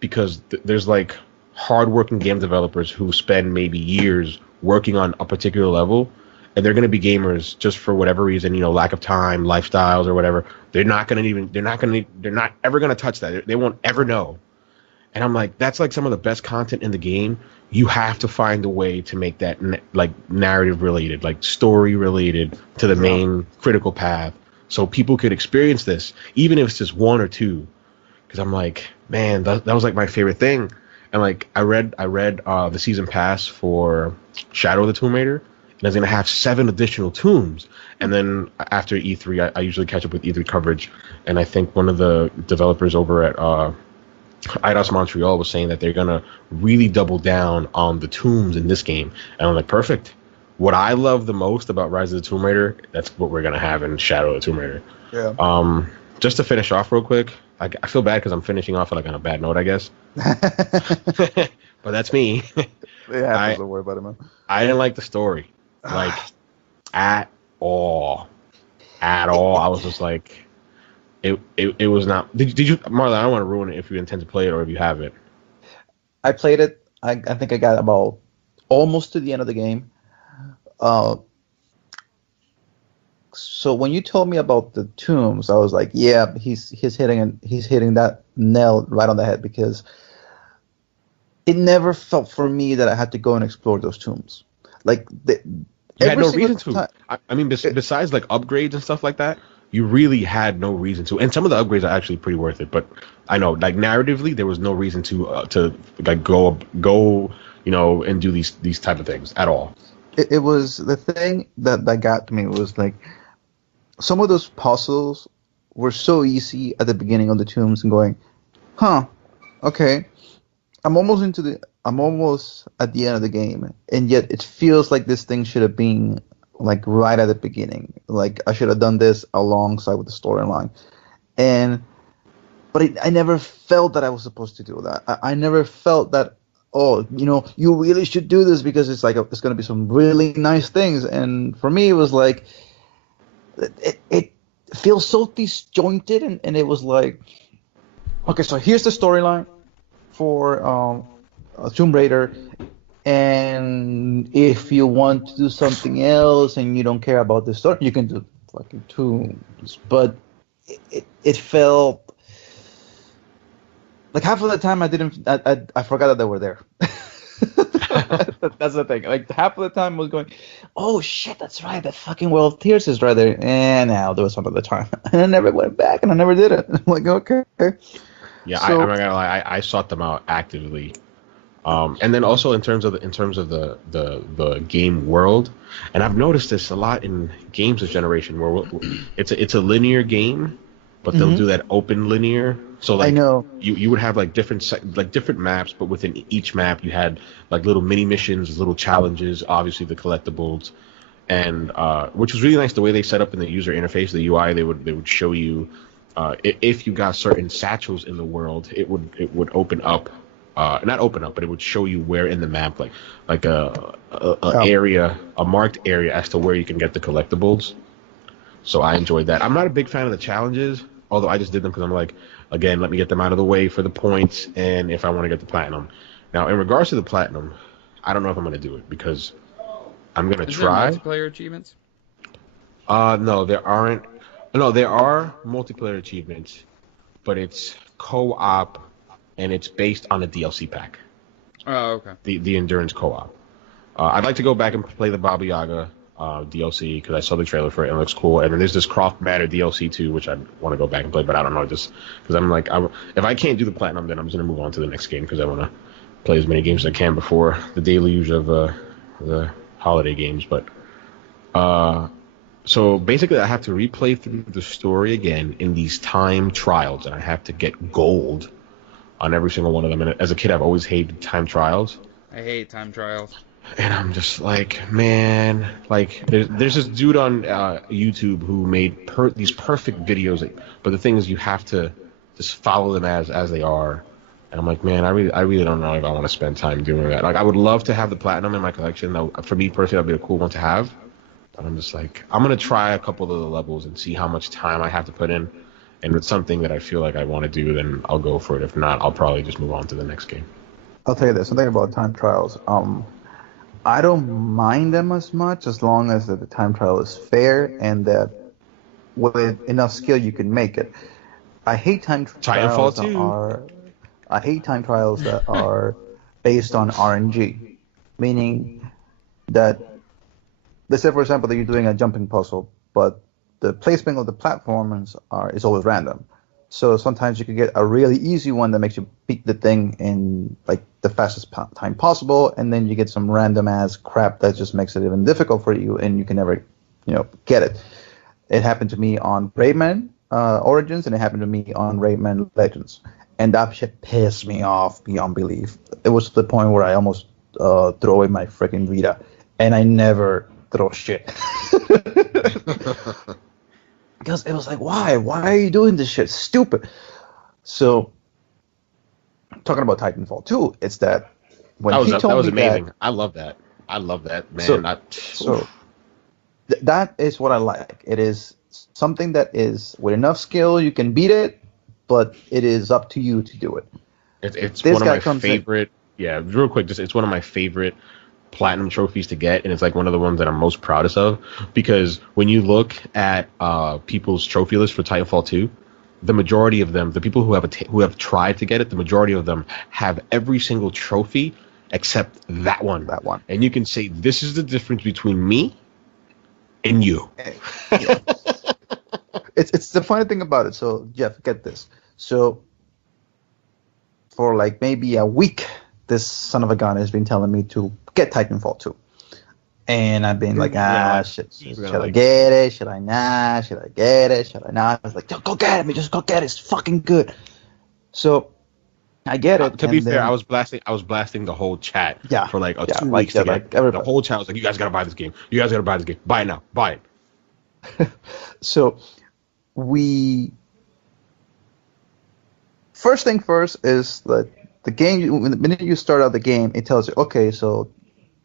because there's like hardworking game developers who spend maybe years working on a particular level, and they're going to be gamers just for whatever reason, lack of time, lifestyles, or whatever. They're not ever going to touch that. They won't ever know. And I'm like, that's like some of the best content in the game. You have to find a way to make that like narrative related, like story related to the main critical path, so people could experience this, even if it's just 1 or 2. Because I'm like, man, that was like my favorite thing. And like I read the season pass for Shadow of the Tomb Raider, and it's gonna have 7 additional tombs. And then after E3, I usually catch up with E3 coverage, and I think one of the developers over at Eidos Montreal was saying that they're gonna really double down on the tombs in this game. And I'm like, perfect. What I love the most about Rise of the Tomb Raider, that's what we're gonna have in Shadow of the Tomb Raider. Yeah. Just to finish off real quick, I feel bad because I'm finishing off like on a bad note, I guess. But that's me. Yeah, don't worry about it, man. I didn't like the story, like at all. I was just like, it was not. Did you, Marlon? I don't want to ruin it if you intend to play it or if you have it. I played it. I think I got about almost to the end of the game. So when you told me about the tombs, I was like, yeah, he's hitting that nail right on the head, because it never felt for me that I had to go and explore those tombs. Like you had no reason to. I mean, besides like upgrades and stuff like that, you really had no reason to. And some of the upgrades are actually pretty worth it. But I know, like narratively, there was no reason to like go and do these type of things at all. It was the thing that got to me was like, some of those puzzles were so easy at the beginning of the tombs, and going, okay, I'm almost at the end of the game, and yet it feels like this thing should have been like right at the beginning. Like I should have done this alongside with the storyline, but I never felt that I was supposed to do that. I never felt that, you really should do this because it's like it's going to be some really nice things. And for me, it was like, it feels so disjointed, and it was like, okay, so here's the storyline for Tomb Raider, and if you want to do something else and you don't care about the story, you can do fucking Tombs. But it felt like half of the time I forgot that they were there. That's the thing. Like half of the time I was going, oh shit, that's right, that fucking World of Tears is right there. And I'll do it some other time. And I never went back, and I never did it. I'm like, okay. Yeah, so, I'm not gonna lie, I sought them out actively. And then also in terms of the game world, and I've noticed this a lot in games of generation where it's a linear game, but they'll do that open linear. So like, I know you would have like different maps, but within each map you had like little mini missions, little challenges, obviously the collectibles, and which was really nice the way they set up in the user interface, the UI. They would show you if you got certain satchels in the world, it would open up, not open up, but it would show you where in the map, like a area, a marked area as to where you can get the collectibles. So I enjoyed that. I'm not a big fan of the challenges, although I just did them because I'm like, again, let me get them out of the way for the points, and if I want to get the platinum. Now, in regards to the platinum, I don't know if I'm going to do it because I'm going to try. Is there multiplayer achievements? No, there aren't. No, there are multiplayer achievements, but it's co-op, and it's based on a DLC pack. Oh, okay. The endurance co-op. I'd like to go back and play the Baba Yaga DLC because I saw the trailer for it and it looks cool. And then there's this Croft Manor DLC too, which I want to go back and play, but I don't know, just because I'm like, if I can't do the platinum, then I'm just gonna move on to the next game because I want to play as many games as I can before the deluge of the holiday games. But so basically, I have to replay through the story again in these time trials, and I have to get gold on every single one of them. And as a kid, I've always hated time trials. I hate time trials. And I'm just like, man, like there's this dude on YouTube who made these perfect videos, but the thing is, you have to just follow them as they are. And I'm like, man, I really don't know if I want to spend time doing that. Like, I would love to have the platinum in my collection. For me personally, that'd be a cool one to have. But I'm just like, I'm gonna try a couple of the levels and see how much time I have to put in. And if it's something that I feel like I want to do, then I'll go for it. If not, I'll probably just move on to the next game. I'll tell you this. Something about time trials. I don't mind them as much as long as the time trial is fair and that with enough skill you can make it. I hate time trials that are based on RNG, meaning that, let's say for example that you're doing a jumping puzzle, but the placement of the platforms is always random. So sometimes you could get a really easy one that makes you beat the thing in like the fastest time possible, and then you get some random ass crap that just makes it even difficult for you, and you can never, get it. It happened to me on Rayman Origins, and it happened to me on Rayman Legends, and that shit pissed me off beyond belief. It was to the point where I almost threw away my freaking Vita, and I never throw shit. Because it was like, why? Why are you doing this shit? Stupid. So, talking about Titanfall 2, it's that when that was amazing. I love that, man. That is what I like. It is something that is with enough skill you can beat it, but it is up to you to do it. It's one of my favorite. Yeah, real quick, it's one of my favorite platinum trophies to get, and it's like one of the ones that I'm most proudest of, because when you look at people's trophy list for Titanfall 2, the majority of them, the people who have tried to get it, the majority of them have every single trophy except that one. And you can say, this is the difference between me and you. Yeah. It's the funny thing about it. So Jeff, get this. So for like maybe a week, this son of a gun has been telling me to get Titanfall 2. And I've been like, shit. Should I get it? Should I not? Should I get it? Should I not? I was like, go get it. Just go get it. It's fucking good. So I get it. To be fair, I was blasting the whole chat for like 2 weeks to get the whole chat was like, you guys gotta buy this game. You guys gotta buy this game. Buy it now. Buy it. So first thing first is that the game, the minute you start out the game, it tells you, okay, so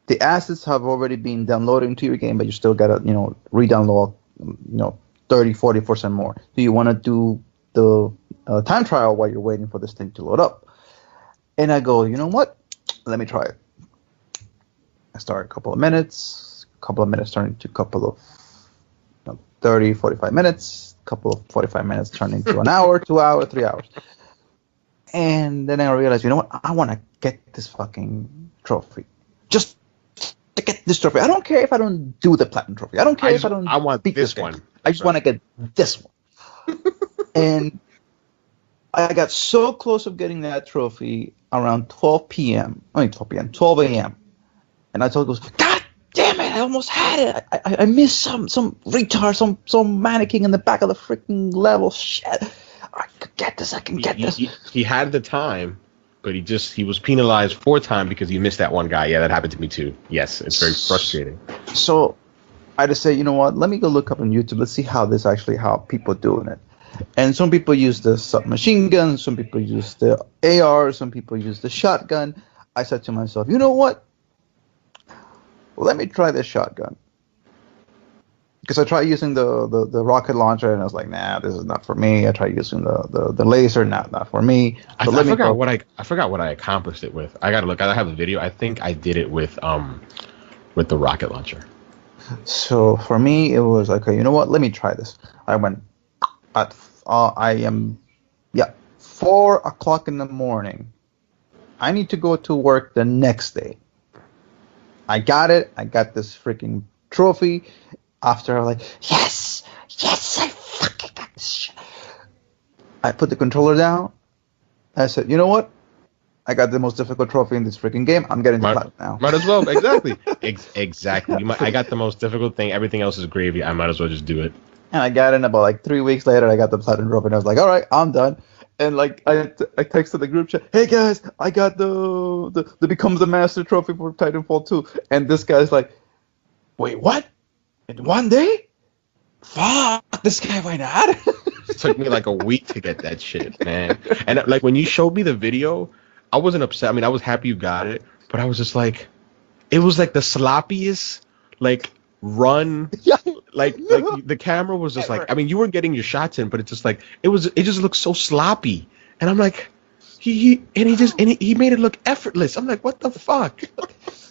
the assets have already been downloaded into your game, but you still gotta, re-download, 30-40% more. Do you want to do the time trial while you're waiting for this thing to load up? And I go, you know what? Let me try it. I start a couple of minutes turn into a couple of 30, 45 minutes, a couple of 45 minutes turn into an hour, 2 hours, 3 hours. And then I realized, you know what? I want to get this fucking trophy. Just to get this trophy. I don't care if I don't do the platinum trophy. I don't care if I don't beat this one. I just want to get this one. And I got so close of getting that trophy around 12 p.m. 12 a.m. And I told him, God damn it, I almost had it. I missed some retard, some mannequin in the back of the freaking level. Shit. I could get this. I can get this. He had the time, but he was penalized 4 times because he missed that one guy. Yeah, that happened to me too. Yes, it's very frustrating. So I just say, you know what? Let me go look up on YouTube. Let's see how people are doing it. And some people use the submachine gun, some people use the AR, some people use the shotgun. I said to myself, you know what? Let me try this shotgun. Because I tried using the rocket launcher, and I was like, nah, this is not for me. I tried using the laser, not for me. I forgot what I accomplished it with. I gotta look. I have a video. I think I did it with the rocket launcher. So for me, it was okay. You know what? Let me try this. I went at 4:00 in the morning. I need to go to work the next day. I got it. I got this freaking trophy. After I was like, yes, I fucking got this shit. I put the controller down. I said, you know what? I got the most difficult trophy in this freaking game. I'm getting the platinum now. Might as well. Exactly. Exactly. I got the most difficult thing. Everything else is gravy. I might as well just do it. And I got it, and about like 3 weeks later, I got the platinum trophy, and I was like, all right, I'm done. And like I texted the group chat, hey guys, I got the Becomes the Master trophy for Titanfall 2. And this guy's like, wait, what? In one day? Fuck, this guy, why not? It took me like a week to get that shit, man. And like when you showed me the video, I wasn't upset. I mean, I was happy you got it, but I was just like, it was like the sloppiest like run. Yeah. Like the camera was just like, I mean, you were getting your shots in, but it's just like it just looked so sloppy. And I'm like, he made it look effortless. I'm like, what the fuck?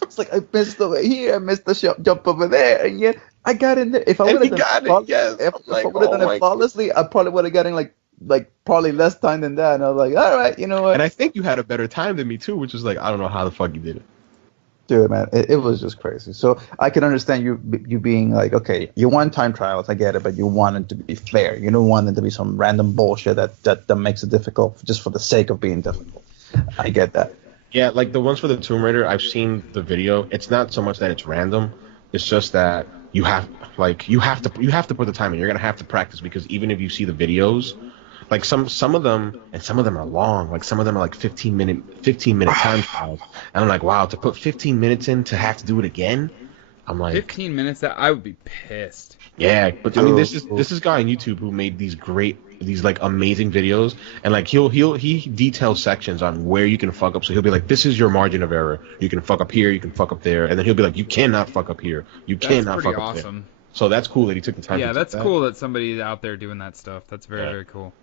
It's like I missed over here, I missed the jump over there, and yet I got in there. If I would have done it flawlessly, I probably would have gotten like probably less time than that. And I was like, all right, you know what? And I think you had a better time than me too, which was like, I don't know how the fuck you did it. Dude, man, it was just crazy. So I can understand you being like, okay, you want time trials, I get it, but you want it to be fair. You don't want it to be some random bullshit that makes it difficult just for the sake of being difficult. I get that. Yeah, like the ones for the Tomb Raider, I've seen the video. It's not so much that it's random. It's just that you have to put the time in. You're gonna have to practice because even if you see the videos, like some of them, and some of them are long. Like some of them are like 15 minute time trials. And I'm like, wow, to put 15 minutes in to have to do it again. I'm like 15 minutes. That I would be pissed. Yeah, but I mean, this is a guy on YouTube who made these like amazing videos, and like he details sections on where you can fuck up. So he'll be like, this is your margin of error. You can fuck up here, you can fuck up there, and then he'll be like, you cannot fuck up here. That's cannot fuck awesome. up there. So that's cool that he took the time. Yeah, that's cool that somebody's out there doing that stuff. That's very cool.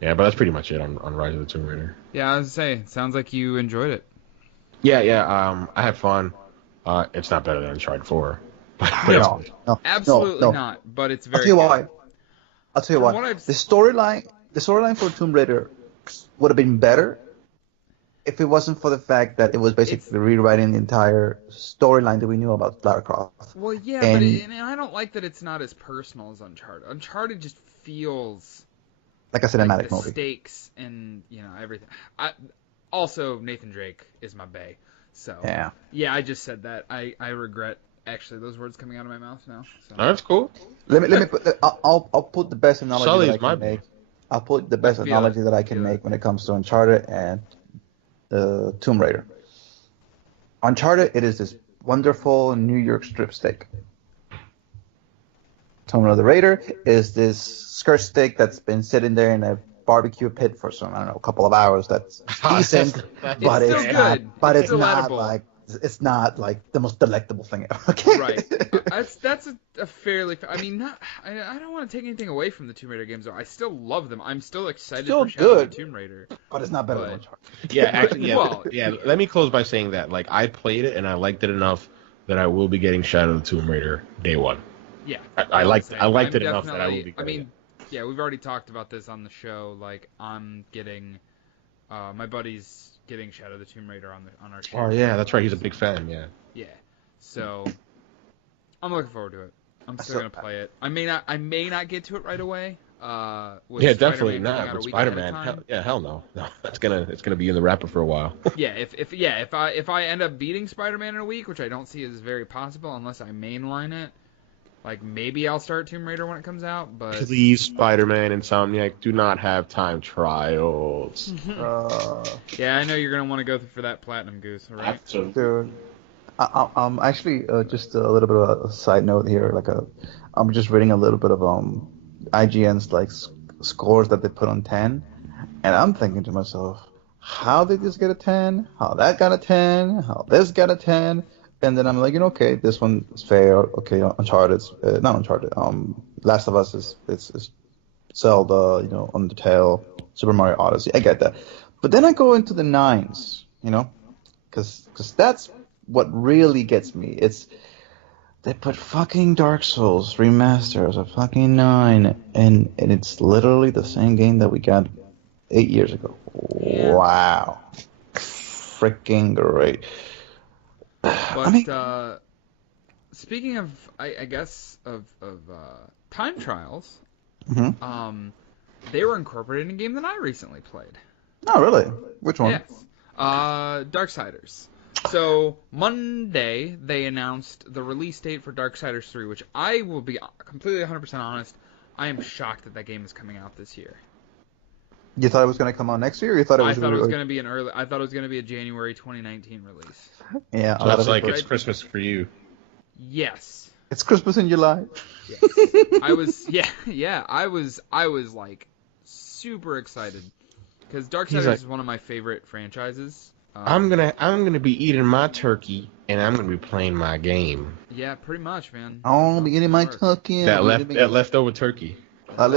Yeah, but that's pretty much it on Rise of the Tomb Raider. Yeah, I was gonna say, it sounds like you enjoyed it. Yeah. I had fun. It's not better than Uncharted 4. No, absolutely not. But it's very. I'll tell you why. The storyline for Tomb Raider would have been better if it wasn't for the fact that it was basically rewriting the entire storyline that we knew about Lara Croft. Well, yeah, but I don't like that it's not as personal as Uncharted. Uncharted just feels like a cinematic movie. Stakes and everything. Also, Nathan Drake is my bae. So yeah, I just said that. I regret actually those words coming out of my mouth now. So. No, that's cool. Let me put. I'll put the best analogy that I can make. I'll put the best analogy that I can make when it comes to Uncharted and Tomb Raider. Uncharted, it is this wonderful New York strip steak. Tomb Raider is this skirt steak that's been sitting there in a barbecue pit for a couple of hours. That's decent, but it's not. But it's not like. It's not like the most delectable thing ever. Okay. Right. That's a fairly. I mean, I don't want to take anything away from the Tomb Raider games though. I still love them. I'm still excited for Shadow of the Tomb Raider. But it's not better than Uncharted. Yeah, actually, yeah. Let me close by saying that like I played it and I liked it enough that I will be getting Shadow of the Tomb Raider day one. Yeah. I liked it enough that I will be. I mean, yeah, we've already talked about this on the show. Like I'm getting, my buddy's getting Shadow of the Tomb Raider on our show. Oh yeah, that's right. He's a big fan. Yeah. Yeah. So I'm looking forward to it. I'm still gonna play it. I may not get to it right away. Definitely not. With Spider-Man, hell no. No, it's gonna be in the wrapper for a while. If I end up beating Spider-Man in a week, which I don't see as very possible unless I mainline it. Like, maybe I'll start Tomb Raider when it comes out, but... Please, Spider-Man, Insomniac, do not have time trials. Yeah, I know you're going to want to go for that Platinum Goose, right? Absolutely. Dude, I'm actually, just a little bit of a side note here. I'm just reading a little bit of IGN's, scores that they put on 10, and I'm thinking to myself, how did this get a 10? How that got a 10? How this got a 10? And then I'm like, okay, this one is fair. Okay, Uncharted, not Uncharted. Last of Us is Zelda, Undertale, Super Mario Odyssey. I get that, but then I go into the nines, because that's what really gets me. It's they put fucking Dark Souls remaster as a fucking 9, and it's literally the same game that we got 8 years ago. Yeah. Wow, freaking great. But speaking of, I guess of time trials, Mm-hmm. They were incorporated in a game that I recently played. Oh, really? Which one? Yes. Darksiders. So Monday they announced the release date for Darksiders 3, which I will be completely 100% honest, I am shocked that game is coming out this year. You thought it was going to come out next year, or you thought it was? I thought it was going to be I thought it was going to be a January 2019 release. Yeah. So that's like it's Christmas for you. Yes. It's Christmas in July. Yes. I was like super excited because Darksiders is one of my favorite franchises. I'm gonna be eating my turkey and I'm gonna be playing my game. Yeah, pretty much, man. I'll be eating my turkey. That leftover turkey. That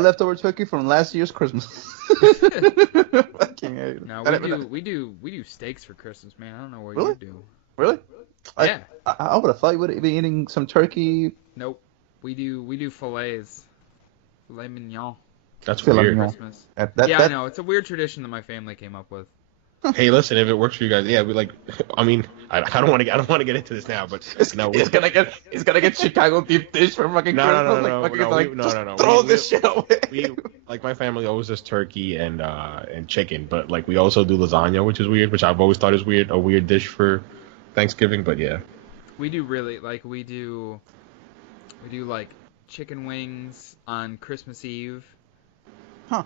leftover turkey from last year's Christmas. Fucking hate it. No, we do steaks for Christmas, man. I don't know what you do. Really? Yeah. I would have thought you would have been eating some turkey. Nope. We do fillets. Filet mignon. That's weird. Christmas. I know. It's a weird tradition that my family came up with. Hey, listen, if it works for you guys, yeah, we like. I mean, I don't want to get into this now, but it's gonna get Chicago deep dish for fucking Christmas. No. Throw this shit away. We like my family always does turkey and chicken, but like we also do lasagna, which is weird, which I've always thought is weird, a weird dish for Thanksgiving, but yeah. We do really we do like chicken wings on Christmas Eve. Huh.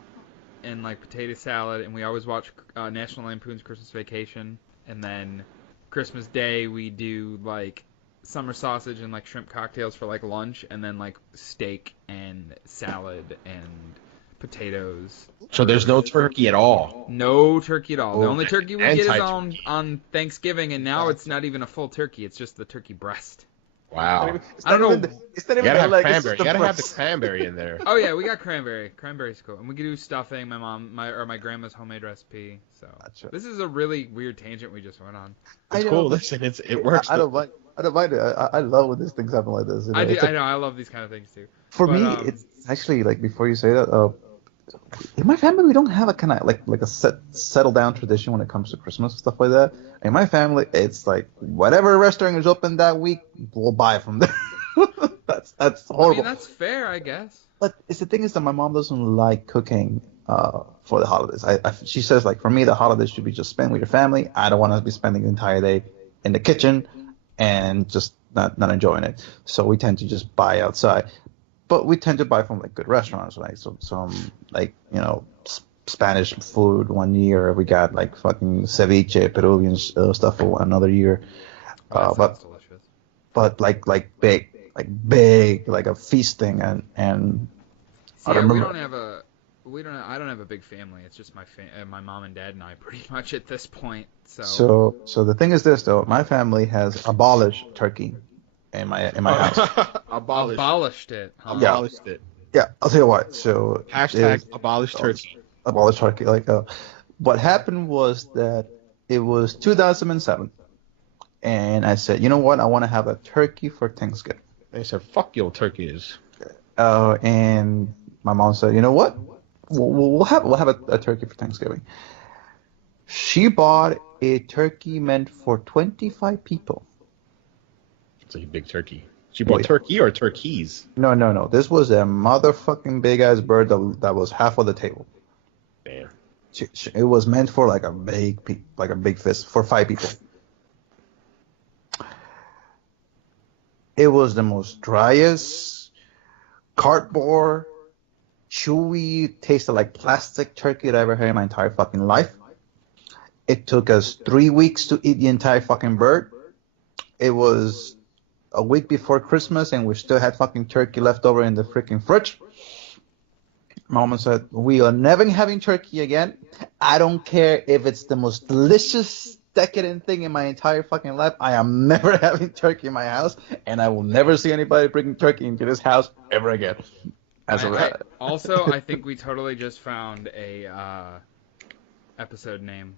And like potato salad, and we always watch National Lampoon's Christmas Vacation, and then Christmas Day we do like summer sausage and like shrimp cocktails for like lunch, and then like steak and salad and potatoes. So there's no turkey at all. No turkey at all. The only turkey we get is on Thanksgiving, and now it's not even a full turkey. It's just the turkey breast. Wow. I don't know. You gotta have cranberry. You gotta have the cranberry in there. Oh yeah, we got cranberry. Cranberry's cool, and we can do stuffing. My grandma's homemade recipe. So this is a really weird tangent we just went on. It's cool. Listen, it works. I don't mind it. I love when these things happen like this. I know. I love these kind of things too. For me, it's actually like before you say that. In my family, we don't have a kind of like a settle down tradition when it comes to Christmas and stuff like that. In my family, it's like whatever restaurant is open that week, we'll buy from there. that's horrible. I mean, that's fair, I guess. But the thing is that my mom doesn't like cooking for the holidays. She says like for me the holidays should be just spent with your family. I don't want to be spending the entire day in the kitchen and just not enjoying it. So we tend to just buy outside. But we tend to buy from like good restaurants, like some like Spanish food. One year we got like fucking ceviche, Peruvian stuff for another year. But delicious. But like big, like a feasting and. See, I don't have a big family. It's just my mom and dad and I pretty much at this point. So the thing is this though, my family has abolished turkey. In my house. Abolished it. Yeah, I'll tell you what. So # abolish turkey. Abolish turkey. Like, what happened was that it was 2007, and I said, you know what? I want to have a turkey for Thanksgiving. They said, "Fuck your turkeys." And my mom said, you know what? We'll have a turkey for Thanksgiving. She bought a turkey meant for 25 people. It's like a big turkey. She bought turkey or turkeys? No. This was a motherfucking big ass bird that was half of the table. Damn. It was meant for like a big fist for 5 people. It was the most driest, cardboard, chewy, tasted like plastic turkey that I ever had in my entire fucking life. It took us 3 weeks to eat the entire fucking bird. It was a week before Christmas, and we still had fucking turkey left over in the freaking fridge. Mama said, "We are never having turkey again. I don't care if it's the most delicious, decadent thing in my entire fucking life. I am never having turkey in my house, and I will never see anybody bringing turkey into this house ever again." Also, I think we totally just found a episode name.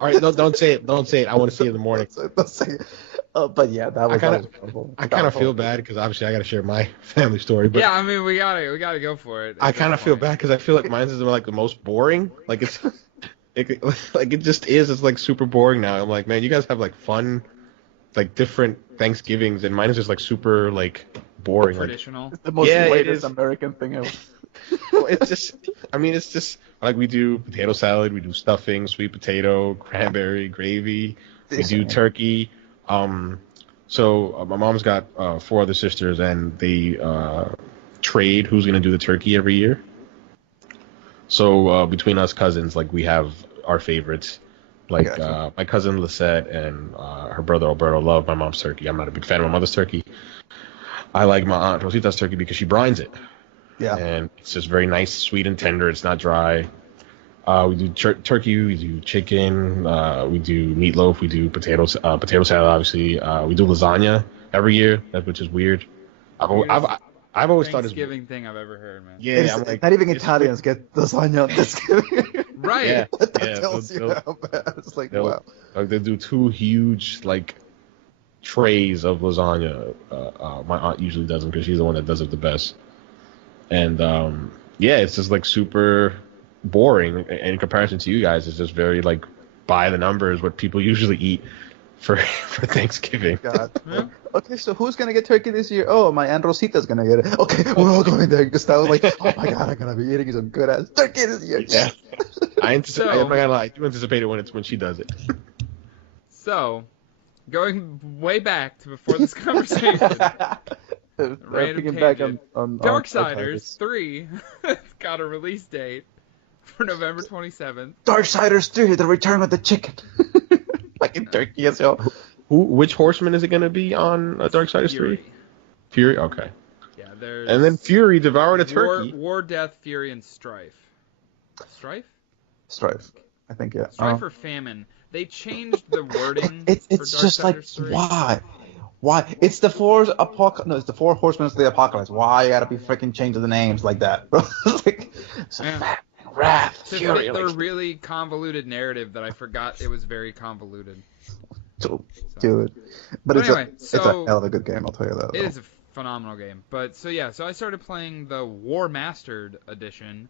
All right, don't say it. Don't say it. I want to see it in the morning. Don't say it. But yeah, that was I kind of feel bad because obviously I got to share my family story. But yeah, I mean we gotta go for it. I kind of feel bad because I feel like mine's is like the most boring. Like it just is. It's like super boring now. I'm like, man, you guys have like fun, like different Thanksgivings, and mine is just like super like boring. Traditional. It's the most latest American thing ever. Well, it's just like we do potato salad, we do stuffing, sweet potato, cranberry, gravy, we do turkey. So my mom's got 4 other sisters, and they trade who's gonna do the turkey every year. So between us cousins, like we have our favorites. Like my cousin Lisette and her brother Alberto love my mom's turkey. I'm not a big fan of my mother's turkey. I like my aunt Rosita's turkey because she brines it. Yeah. And it's just very nice, sweet and tender. It's not dry. We do turkey, we do chicken, we do meatloaf, we do potato salad, obviously. We do lasagna every year, which is weird. I've always thought it's Thanksgiving thing I've ever heard, man. Yeah, I'm like, not even Italians get lasagna on Thanksgiving. Right. Yeah, that tells you how bad. It's like, wow. Like they do 2 huge like trays of lasagna. My aunt usually does them because she's the one that does it the best. And yeah, it's just like super boring in comparison to you guys. It's just very like by the numbers what people usually eat for Thanksgiving. God. Yeah. Okay, so who's gonna get turkey this year? Oh, my Aunt Rosita's gonna get it. Okay, we're all going there. Gustavo's like, oh my God, I'm gonna be eating some good ass turkey this year. Yeah. I'm not gonna lie, I do anticipate it when she does it. So, going way back to before this conversation. Random back on Darksiders 3 got a release date for November 27th. Darksiders 3, the return of the chicken. Fucking turkey as hell. Which horseman is it going to be on Darksiders 3? Fury? Okay. Yeah, there's... And then Fury devoured a turkey. War, Death, Fury, and Strife. Strife. I think, yeah. Strife or Famine. They changed the wording it's for just like, 3. Why? It's the 4 horsemen of the apocalypse. Why you gotta be freaking changing the names like that, bro? Wrath, Fury. Their really convoluted narrative that I forgot it was very convoluted. Dude. But anyway, it's a hell of a good game, I'll tell you that. It is a phenomenal game. But so I started playing the War Mastered edition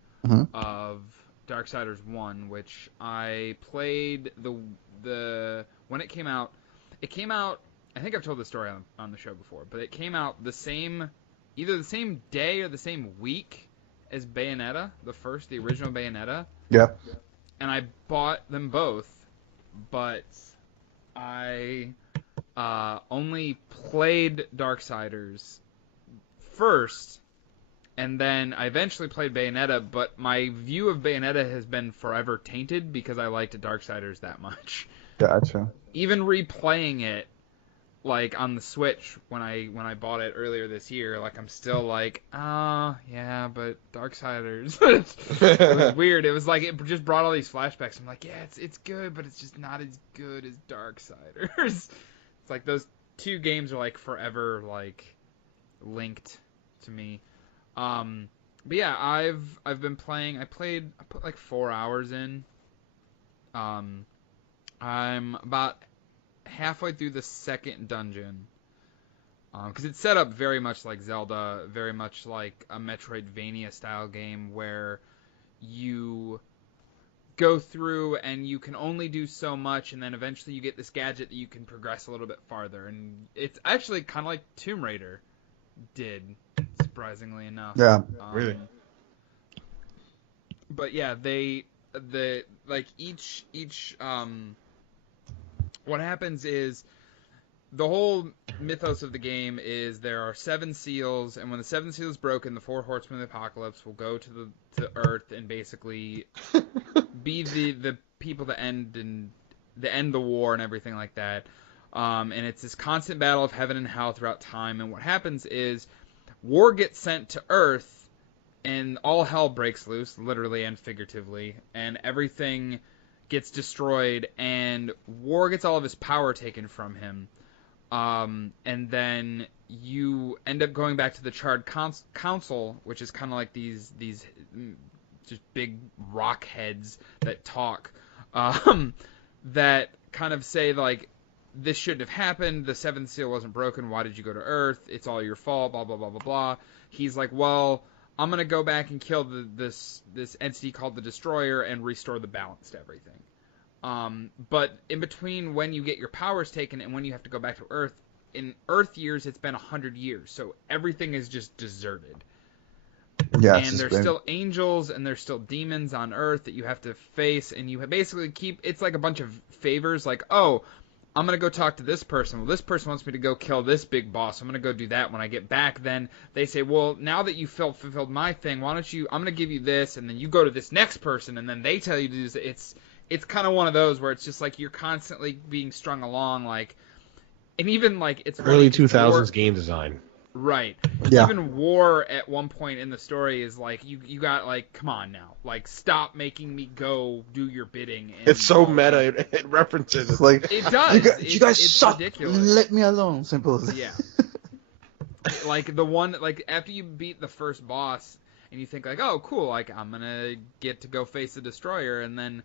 of Darksiders 1, which I played the when it came out. It came out, I think I've told this story on the show before, but it came out either the same day or the same week as Bayonetta, the original Bayonetta. Yeah. And I bought them both, but I only played Darksiders first, and then I eventually played Bayonetta, but my view of Bayonetta has been forever tainted because I liked Darksiders that much. Gotcha. Even replaying it, like on the Switch when I bought it earlier this year, like I'm still like, yeah, but Darksiders. It was weird. It was like it just brought all these flashbacks. I'm like, yeah, it's good, but it's just not as good as Darksiders. It's like those 2 games are like forever like linked to me. But yeah, I've been playing. I put like 4 hours in. I'm about halfway through the second dungeon, because it's set up very much like Zelda, very much like a Metroidvania style game where you go through and you can only do so much, and then eventually you get this gadget that you can progress a little bit farther, and it's actually kind of like Tomb Raider did, surprisingly enough. Yeah, really. But yeah, each what happens is the whole mythos of the game is there are 7 seals, and when the 7 seals broken, the 4 horsemen of the apocalypse will go to Earth and basically be the people that end the war and everything like that. And it's this constant battle of heaven and hell throughout time. And what happens is war gets sent to Earth, and all hell breaks loose, literally and figuratively, and everything gets destroyed, and War gets all of his power taken from him. And then you end up going back to the Charred Council, which is kind of like these just big rock heads that talk, that kind of say, like, this shouldn't have happened, the seventh seal wasn't broken, why did you go to Earth, it's all your fault, blah, blah, blah, blah, blah. He's like, well, I'm going to go back and kill this entity called the Destroyer and restore the balance to everything. But in between when you get your powers taken and when you have to go back to Earth, in Earth years, it's been 100 years. So everything is just deserted. Yeah, and there's still angels and there's still demons on Earth that you have to face. And you basically it's like a bunch of favors. Like, oh, I'm going to go talk to this person. Well, this person wants me to go kill this big boss. I'm going to go do that when I get back. Then they say, well, now that you fulfilled my thing, why don't you, I'm going to give you this. And then you go to this next person and then they tell you to do this. It's kind of one of those where it's just like you're constantly being strung along, like, and even like it's early 2000s game design. Right. Yeah. Even War at one point in the story is like you got like, come on now, like stop making me go do your bidding. And, it's so meta. It references. It's like it does. You guys it's suck. ridiculous. Let me alone. Simple as that. Yeah. Like the one, like after you beat the first boss and you think like, oh cool, like I'm gonna get to go face the Destroyer, and then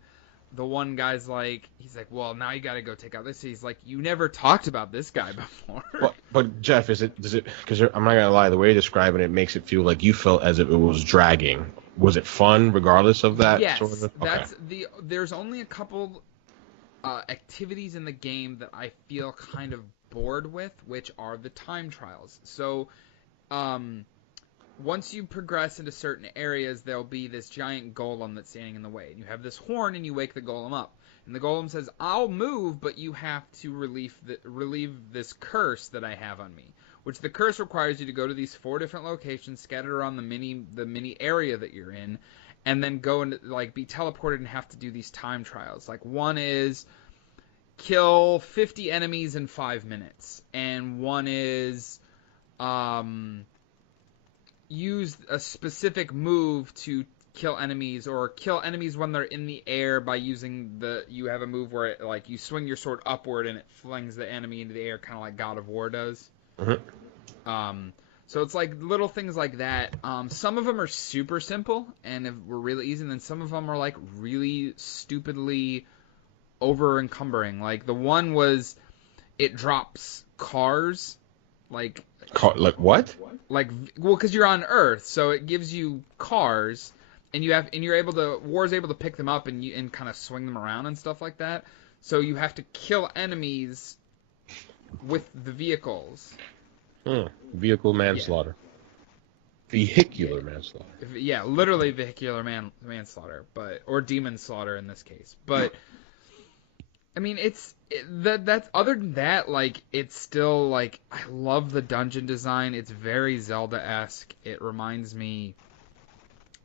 the one guy's like, he's like, well, now you got to go take out this. He's like, you never talked about this guy before. But Jeff, does it? Because I'm not gonna lie, the way you're describing it makes it feel like you felt as if it was dragging. Was it fun, regardless of that? Yes, sort of? that's there's only a couple activities in the game that I feel kind of bored with, which are the time trials. So, once you progress into certain areas, there'll be this giant golem that's standing in the way. And you have this horn, and you wake the golem up. And the golem says, I'll move, but you have to relieve this curse that I have on me. Which the curse requires you to go to these 4 different locations scattered around the mini area that you're in, and then go and like be teleported and have to do these time trials. Like one is kill 50 enemies in 5 minutes. And one is use a specific move to kill enemies, or kill enemies when they're in the air by using you have a move where it, like you swing your sword upward and it flings the enemy into the air, kind of like God of War does. Mm-hmm. So it's like little things like that. Some of them are super simple and were really easy, and then some of them are like really stupidly over encumbering. Like the one was, it drops cars, like what? Like, well, because you're on Earth, so it gives you cars, and you're able to, War's able to pick them up and kind of swing them around and stuff like that. So you have to kill enemies with the vehicles. Vehicle manslaughter. Yeah. Vehicular manslaughter. Yeah, literally vehicular manslaughter, or demon slaughter in this case. But I mean, that's other than that, like, it's still, like, I love the dungeon design. It's very Zelda-esque. It reminds me,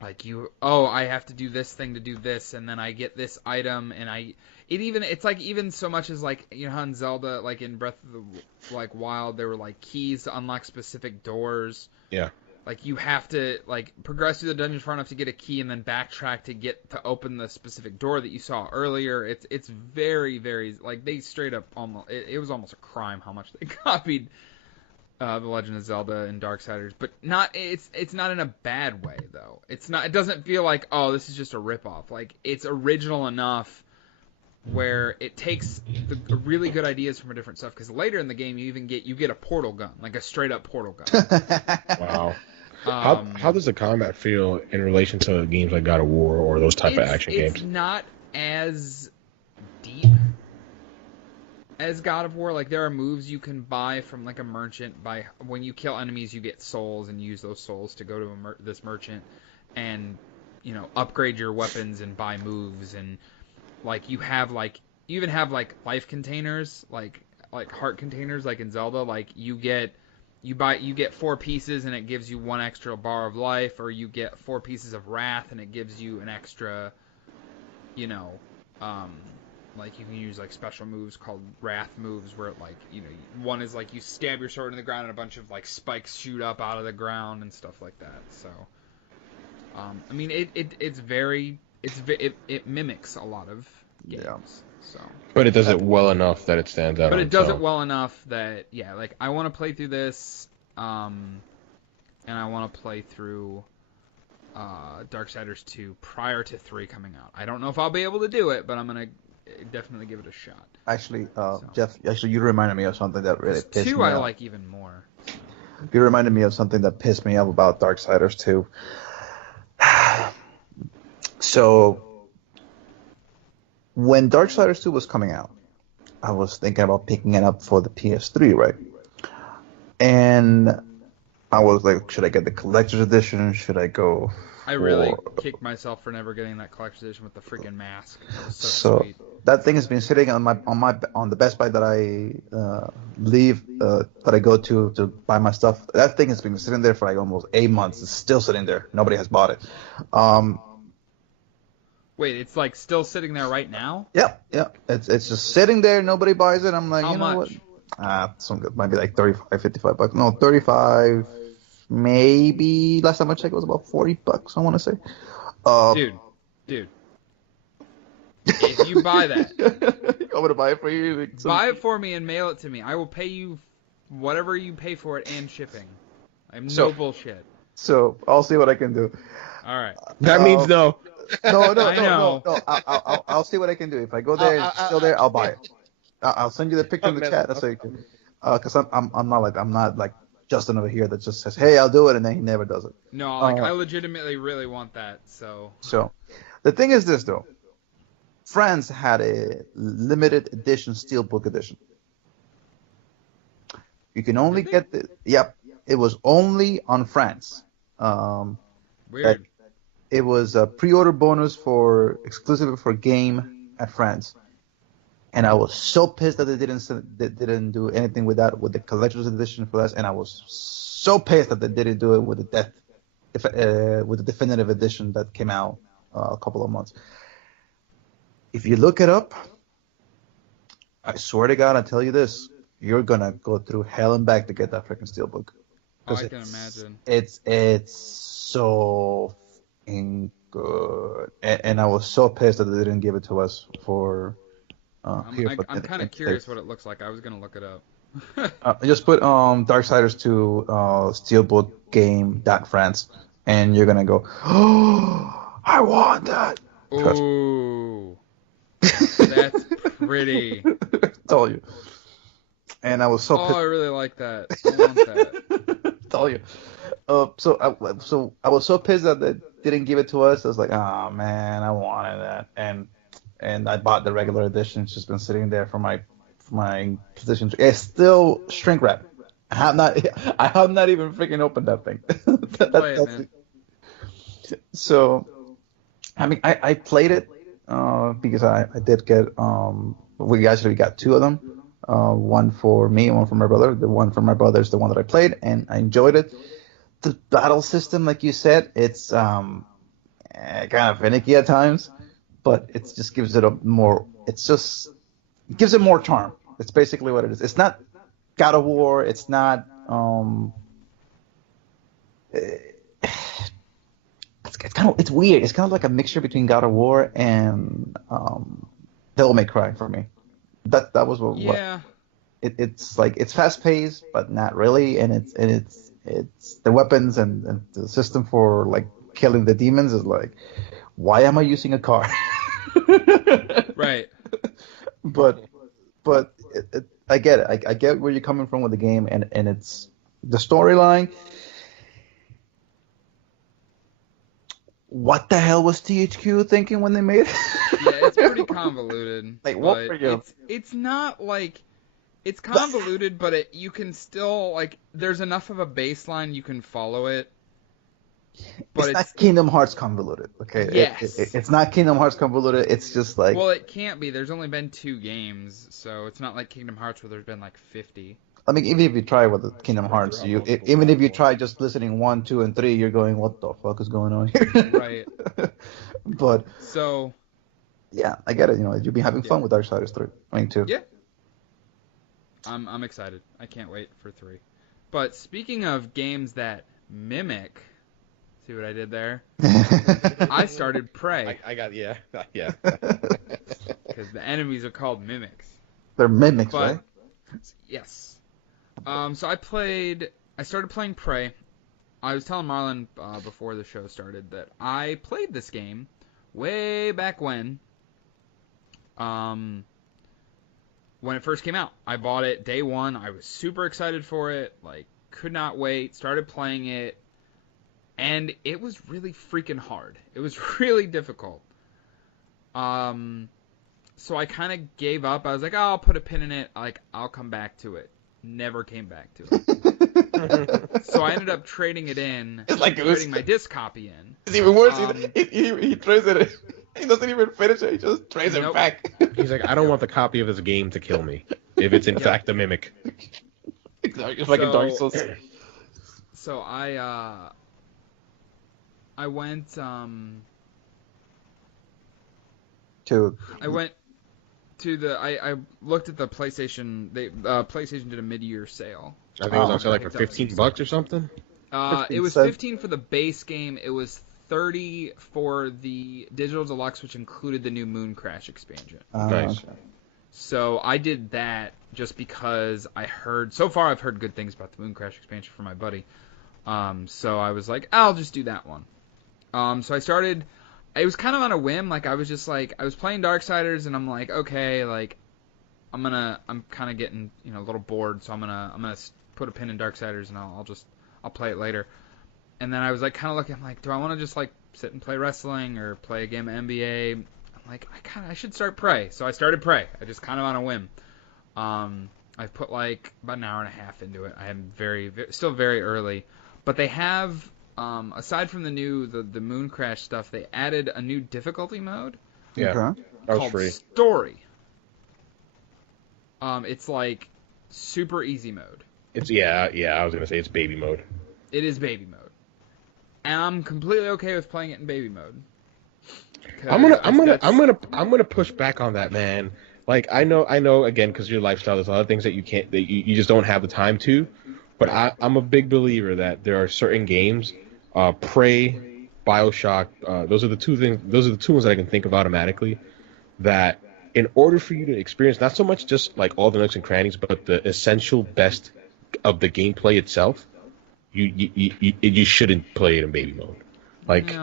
like, I have to do this thing to do this, and then I get this item, and it's like even so much as, like, you know how in Zelda, like, in Breath of the, like, Wild, there were, like, keys to unlock specific doors. Yeah. Like, you have to, like, progress through the dungeon far enough to get a key and then backtrack to open the specific door that you saw earlier. It's very, very, like, they straight up it was almost a crime how much they copied The Legend of Zelda and Darksiders. But it's not in a bad way, though. It doesn't feel like, oh, this is just a ripoff. Like, it's original enough where it takes the really good ideas from a different stuff. Because later in the game, you get a portal gun, like a straight up portal gun. Wow. How does the combat feel in relation to games like God of War or those type of action games? It's not as deep as God of War. Like, there are moves you can buy from, like, a merchant. When you kill enemies, you get souls, and use those souls to go to this merchant and, you know, upgrade your weapons and buy moves. And, like, you even have, like, life containers, like heart containers, like in Zelda. Like, you get 4 pieces and it gives you 1 extra bar of life, or you get 4 pieces of wrath and it gives you an extra, you know, like you can use like special moves called wrath moves where like, you know, one is like you stab your sword in the ground and a bunch of like spikes shoot up out of the ground and stuff like that. So I mean, it mimics a lot of games. Yeah. So. But it does it well enough that it stands out. But on it does its it own. well enough that like I want to play through this, and I want to play through Darksiders 2 prior to 3 coming out. I don't know if I'll be able to do it, but I'm gonna definitely give it a shot. Actually, Jeff, you reminded me of something that really pissed me 2 I off. like even more. So. You reminded me of something that pissed me off about Darksiders 2. So, when Darksiders 2 was coming out, I was thinking about picking it up for the PS3, right? And I was like, should I get the collector's edition? Should I go? I really kicked myself for never getting that collector's edition with the freaking mask. That was so sweet. That thing has been sitting on the Best Buy that I that I go to buy my stuff. That thing has been sitting there for like almost 8 months. It's still sitting there. Nobody has bought it. Wait, it's like still sitting there right now? Yeah. It's just sitting there. Nobody buys it. I'm like, How you know much? what? Might be like 35, 55 bucks. No, 35. Maybe last time I checked it was about 40 bucks. I want to say. Dude. If you buy that, I'm gonna buy it for you. buy it for me and mail it to me. I will pay you whatever you pay for it and shipping. I'm no bullshit. So I'll see what I can do. All right. That means no. No. I'll see what I can do. If I go there and it's still there, I'll buy it. I'll send you the picture in the chat. That's so you can. Because I'm not like Justin over here that just says, "Hey, I'll do it," and then he never does it. No, like I legitimately really want that. So the thing is this though. France had a limited edition Steelbook edition. You can only get it was only on France. Weird. It was a pre-order bonus exclusively for game at France. And I was so pissed that they didn't do anything with the collector's edition for us, and I was so pissed that they didn't do it with the definitive edition that came out a couple of months. If you look it up, I swear to God, I tell you this, you're gonna go through hell and back to get that freaking Steelbook. Oh, I can imagine. It's so good, and I was so pissed that they didn't give it to us for. I'm kind of curious what it looks like. I was gonna look it up. Just put Darksiders 2 Steelbook game .france, and you're gonna go, oh, I want that. Ooh, that's pretty. Told you. And I was so pissed. I really like that. I want that. Told you. So I was so pissed that they didn't give it to us. I was like, oh man, I wanted that, and I bought the regular edition. It's just been sitting there for my PlayStation. It's still shrink wrap. I have not even freaking opened that thing. Play it, man. So, I mean, I played it because I did get we got 2 of them. One for me and one for my brother. The one for my brother is the one that I played, and I enjoyed it. The battle system, like you said, it's kind of finicky at times, but it just gives it gives it more charm. It's basically what it is. It's not God of War. It's not it's weird. It's kind of like a mixture between God of War and Devil May Cry for me. That was what. Yeah. It's like it's fast paced, but not really, and it's the weapons and the system for like killing the demons is like, why am I using a car? Right. But I get it. I get where you're coming from with the game, and it's the storyline. What the hell was THQ thinking when they made it? Yeah, it's pretty convoluted. Like, what were you? It's not like it's convoluted, but you can still like. There's enough of a baseline you can follow it. But it's not Kingdom Hearts convoluted, okay? Yes. It's not Kingdom Hearts convoluted. It's just like. Well, it can't be. There's only been 2 games, so it's not like Kingdom Hearts where there's been like 50. I mean, even if you try with the Kingdom Hearts, even if you try just listening 1, 2, and 3, you're going, what the fuck is going on here? Right. But. So. Yeah, I get it. You know, you'll be having fun with Darksiders 3. I mean, 2. Yeah. I'm excited. I can't wait for 3. But speaking of games that mimic, See what I did there? I started Prey. I got yeah. Because the enemies are called mimics. They're mimics, But, right? yes. So I started playing Prey. I was telling Marlon before the show started that I played this game way back when it first came out. I bought it day one. I was super excited for it. Like, could not wait. Started playing it. And it was really freaking hard. It was really difficult. So I kind of gave up. I was like, oh, I'll put a pin in it. Like, I'll come back to it. Never came back to it. So I ended up trading it in. It's like trading my disc copy in. It's even worse. He trades it. He doesn't even finish it. He just trades it back. He's like, I don't want the copy of this game to kill me if it's in fact a mimic. Exactly. It's like a Dark Souls. So I went I looked at the PlayStation. PlayStation did a mid-year sale. I think it was on sale like for $15 or something. It was 15 for the base game. It was 30 for the digital deluxe, which included the new Moon Crash expansion. Nice. Okay. So I did that just because so far I've heard good things about the Moon Crash expansion from my buddy. So I was like, I'll just do that one. So I started. It was kind of on a whim. Like, I was playing Darksiders, and I'm like, okay, like, I'm kind of getting, a little bored, so I'm gonna put a pin in Darksiders, and I'll play it later. And then I was like, kind of looking, I'm like, do I want to just like sit and play wrestling or play a game of NBA? I'm like, I should start Prey. So I started Prey. I just kind of on a whim. I put like about an hour and a half into it. I am still very early, but they have. Aside from the Moon Crash stuff, they added a new difficulty mode. Yeah, Okay. that was called free. Story. It's like super easy mode. It's I was gonna say it's baby mode. It is baby mode, and I'm completely okay with playing it in baby mode. I'm gonna push back on that, man. Like I know again because your lifestyle, there's a lot of things that you just don't have the time to. But I'm a big believer that there are certain games, Prey, BioShock. Those are the two things. Those are the two ones that I can think of automatically. That in order for you to experience not so much just like all the nooks and crannies, but the essential best of the gameplay itself, you shouldn't play it in baby mode. Like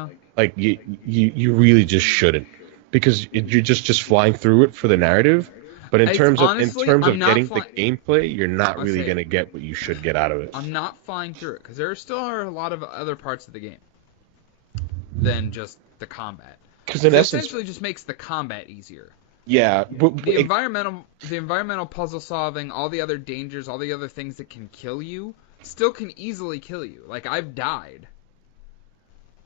you really just shouldn't, because you're just flying through it for the narrative. But in terms of getting the gameplay, you're not really going to get what you should get out of it. I'm not flying through it, because there still are a lot of other parts of the game than just the combat. Because in essence, essentially just makes the combat easier. Yeah. The environmental puzzle solving, all the other dangers, all the other things that can kill you, still can easily kill you. Like, I've died.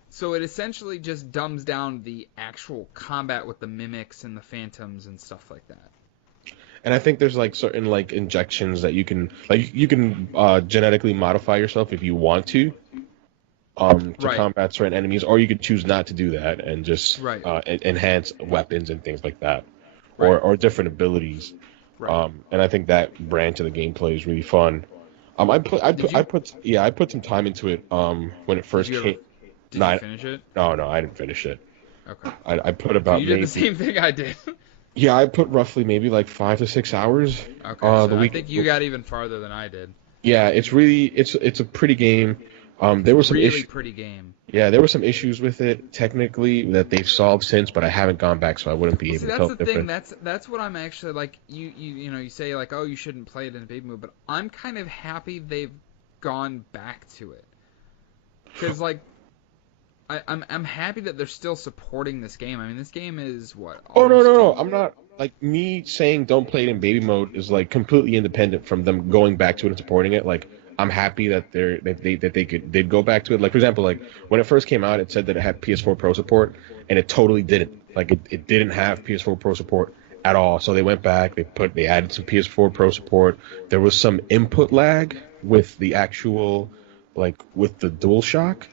So it essentially just dumbs down the actual combat with the mimics and the phantoms and stuff like that. And I think there's like certain like injections that you can genetically modify yourself if you want to combat certain enemies, or you could choose not to do that and just enhance weapons and things like that, or different abilities. Right. And I think that branch of the gameplay is really fun. I put some time into it when it first came. Did you finish it? No, I didn't finish it. Okay. I put about. So you did the same thing I did. Yeah, I put roughly maybe like 5 to 6 hours. Okay, so I think you got even farther than I did. Yeah, it's a pretty game. There were some pretty game. Yeah, there were some issues with it technically that they've solved since, but I haven't gone back, so I wouldn't be able to tell the difference. That's the thing. That's what I'm actually like. You say like, oh, you shouldn't play it in a baby mode, but I'm kind of happy they've gone back to it, because like. I'm happy that they're still supporting this game. I mean, this game is what? Oh no! I'm not like me saying don't play it in baby mode is like completely independent from them going back to it and supporting it. Like I'm happy that they'd go back to it. Like for example, like when it first came out, it said that it had PS4 Pro support, and it totally didn't. Like it didn't have PS4 Pro support at all. So they went back. They added some PS4 Pro support. There was some input lag with the actual with the DualShock.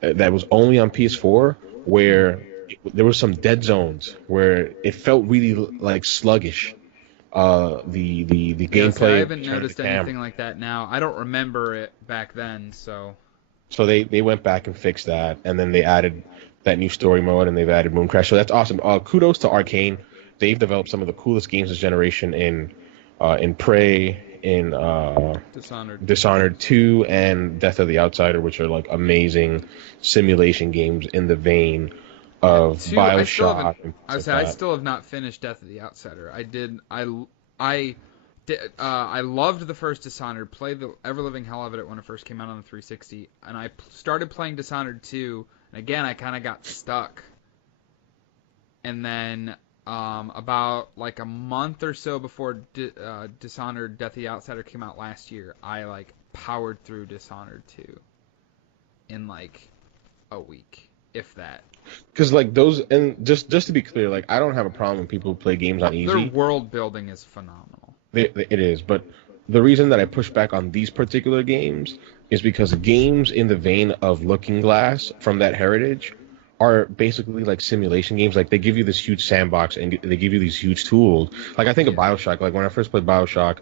That was only on PS4, where there were some dead zones where it felt really like sluggish. The gameplay. I haven't noticed anything like that now. I don't remember it back then, so. So they went back and fixed that, and then they added that new story mode, and they've added Mooncrash. So that's awesome. Kudos to Arcane. They've developed some of the coolest games this generation in Prey, in Dishonored 2, and Death of the Outsider, which are like amazing simulation games in the vein of BioShock. I still have not finished Death of the Outsider. I loved the first Dishonored, played the ever-living hell of it when it first came out on the 360, and I started playing Dishonored 2, and again, I kind of got stuck. And then about like a month or so before Dishonored Death of the Outsider came out last year, I like powered through Dishonored 2 in like a week, if that. Because like those, and just to be clear, like I don't have a problem when people play games on easy. Their world building is phenomenal. It is, but the reason that I push back on these particular games is because games in the vein of Looking Glass from that heritage are basically like simulation games. Like they give you this huge sandbox and they give you these huge tools. Like I think of BioShock. Like when I first played BioShock,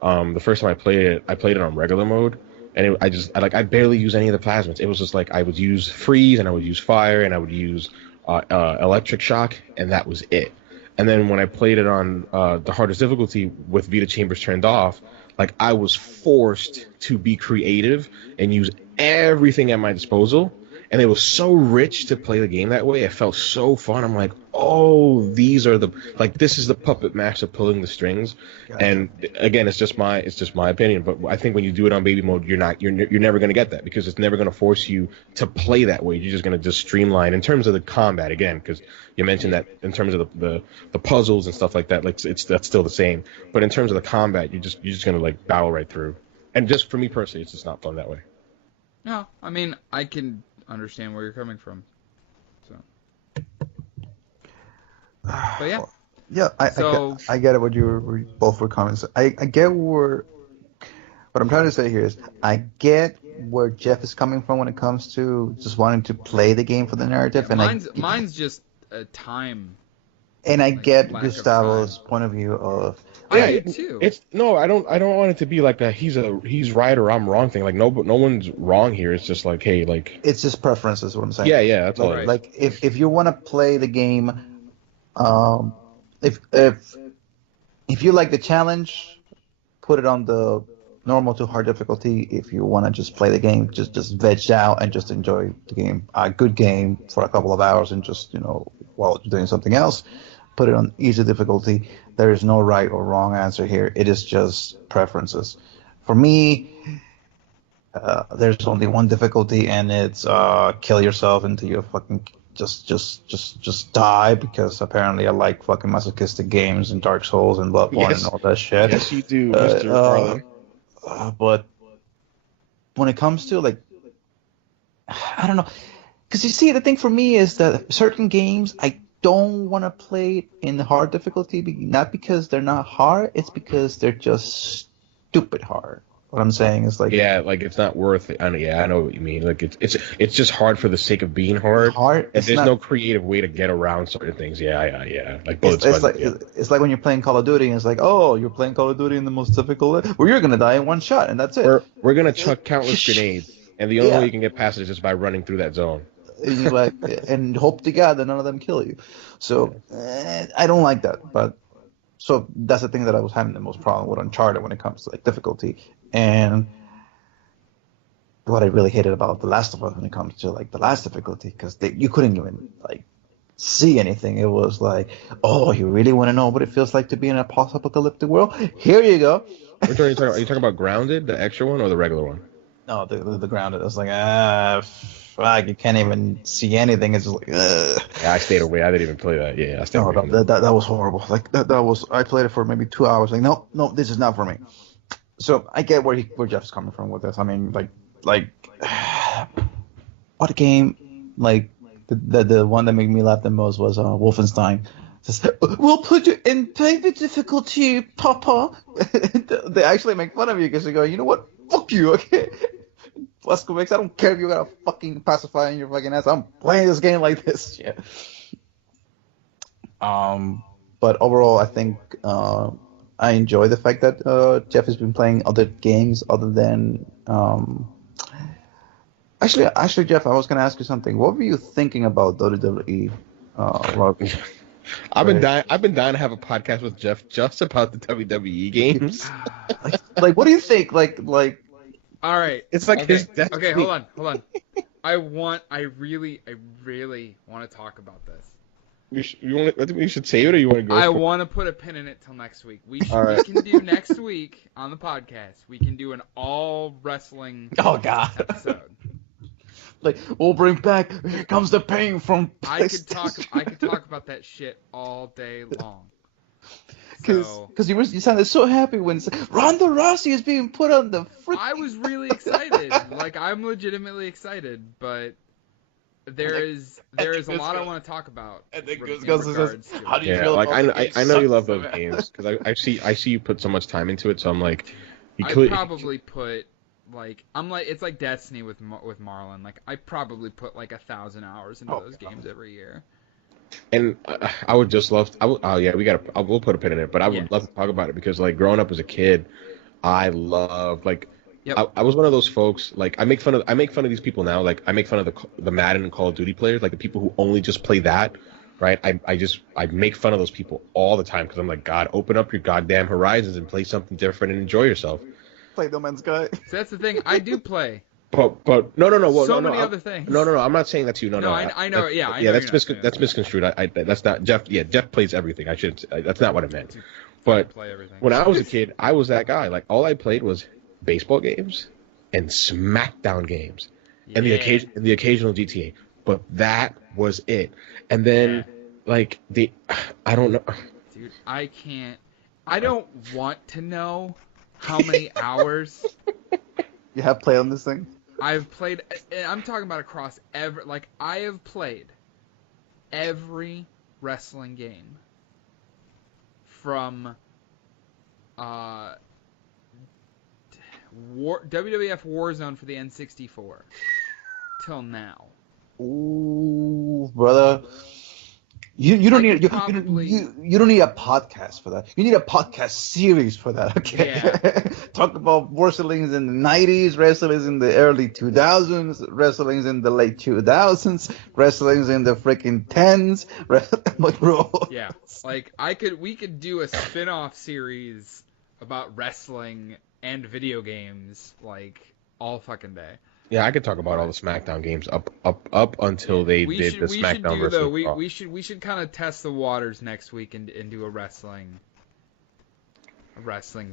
the first time I played it on regular mode, and I barely use any of the plasmids. It was just like I would use freeze and I would use fire and I would use electric shock, and that was it. And then when I played it on the hardest difficulty with Vita chambers turned off, like I was forced to be creative and use everything at my disposal. And it was so rich to play the game that way. It felt so fun. I'm like, oh, this is the puppet master pulling the strings. Gotcha. And again, it's just my opinion. But I think when you do it on baby mode, you're never going to get that, because it's never going to force you to play that way. You're just going to just streamline in terms of the combat again, because you mentioned that in terms of the puzzles and stuff like that, like that's still the same. But in terms of the combat, you're just going to like barrel right through. And just for me personally, it's just not fun that way. No, I mean, I can understand where you're coming from. So, but yeah, I get it. What you were both were comments. I get what I'm trying to say here is I get where Jeff is coming from when it comes to just wanting to play the game for the narrative, and mine's just a time. And I get Gustavo's point of view of. I do too. I don't want it to be like a he's right or I'm wrong thing. Like no one's wrong here. It's just like, hey, like it's just preferences. What I'm saying. Yeah, that's all. Right. Like if you want to play the game, if you like the challenge, put it on the normal to hard difficulty. If you want to just play the game, just veg out and just enjoy the game. A good game for a couple of hours and just while you're doing something else, put it on easy difficulty. There is no right or wrong answer here. It is just preferences. For me, there's only one difficulty, and it's kill yourself until you fucking just die, because apparently I like fucking masochistic games and Dark Souls and Bloodborne and all that shit. Yes, you do, Mr. Marlon. But when it comes to like, I don't know, because you see, the thing for me is that certain games I don't want to play in hard difficulty, not because they're not hard, it's because they're just stupid hard. What I'm saying is like, yeah, like it's not worth it. I know what you mean. Like it's just hard for the sake of being hard. And there's no creative way to get around certain things. Yeah. Like it's like when you're playing Call of Duty and it's like, oh, you're playing Call of Duty in the most difficult, well, you're gonna die in one shot and that's it. We're gonna chuck countless grenades, and the only way you can get past it is just by running through that zone. And hope to God that none of them kill you. So I don't like that. But so that's the thing that I was having the most problem with Uncharted when it comes to like difficulty. And what I really hated about The Last of Us when it comes to like the last difficulty, because you couldn't even like see anything. It was like, oh, you really want to know what it feels like to be in a post-apocalyptic world? Here you go. Are you talking about Grounded, the extra one, or the regular one? No, the Grounded. I was like, fuck, you can't even see anything. It's just like, ugh. Yeah, I stayed away. I didn't even play that. Yeah, I stayed away. That was horrible. Like that was. I played it for maybe 2 hours. Like, no, this is not for me. So I get where Jeff's coming from with this. I mean, like, what game? Like the one that made me laugh the most was Wolfenstein. Just, we'll put you in private difficulty, Papa. They actually make fun of you because they go, you know what? Fuck you, okay? Blazkowicz, I don't care if you got a fucking pacifier in your fucking ass. I'm playing this game like this. Yeah. But overall, I think I enjoy the fact that Jeff has been playing other games other than Actually, Jeff, I was gonna ask you something. What were you thinking about WWE? Robbie? I've been dying to have a podcast with Jeff just about the WWE games. Like, what do you think? Like. All right. It's like his destiny. Okay, hold on. I really want to talk about this. You should save it, or you want to go? I want to put a pin in it till next week. We can do next week on the podcast. We can do an all wrestling episode. Like, we'll bring back. Here comes the pain from. I could talk about that shit all day long. Because you sounded so happy when Ronda Rousey is being put on the. I was really excited. Like, I'm legitimately excited, but there is a lot I want to talk about. And then goes, how do you feel like about I know you love those games because I see you put so much time into it. So I'm like, I probably put it's like Destiny with Marlon. Like, I probably put like 1,000 hours into those games every year. And I would just love. We'll put a pin in it. But I would love to talk about it because like growing up as a kid, I loved like. Yep. I was one of those folks. Like I make fun of these people now. Like I make fun of the Madden and Call of Duty players. Like the people who only just play that. Right. I make fun of those people all the time because I'm like, God, open up your goddamn horizons and play something different and enjoy yourself. Play No Man's Sky. So that's the thing. I do play. But no. Well, many other things. No. I'm not saying that to you. No. I know. That's misconstrued. That's not Jeff. Yeah, Jeff plays everything. I should. That's not what I meant. But when I was a kid, I was that guy. Like all I played was baseball games and SmackDown games and the occasional GTA. But that was it. And then I don't know. Dude, I don't want to know how many hours you have played on this thing. I've played. I'm talking about across I have played every wrestling game from WWF Warzone for the N64 till now. Ooh, brother. You don't need you don't need a podcast for that. You need a podcast series for that. Okay. Yeah. Talk about wrestlings in the 90s, wrestlings in the early 2000s, wrestlings in the late 2000s, wrestlings in the freaking 10s. Like, bro. Yeah. Like we could do a spin-off series about wrestling and video games like all fucking day. Yeah, I could talk about all the SmackDown games up until they did the SmackDown versus Raw. We should kind of test the waters next week and do a wrestling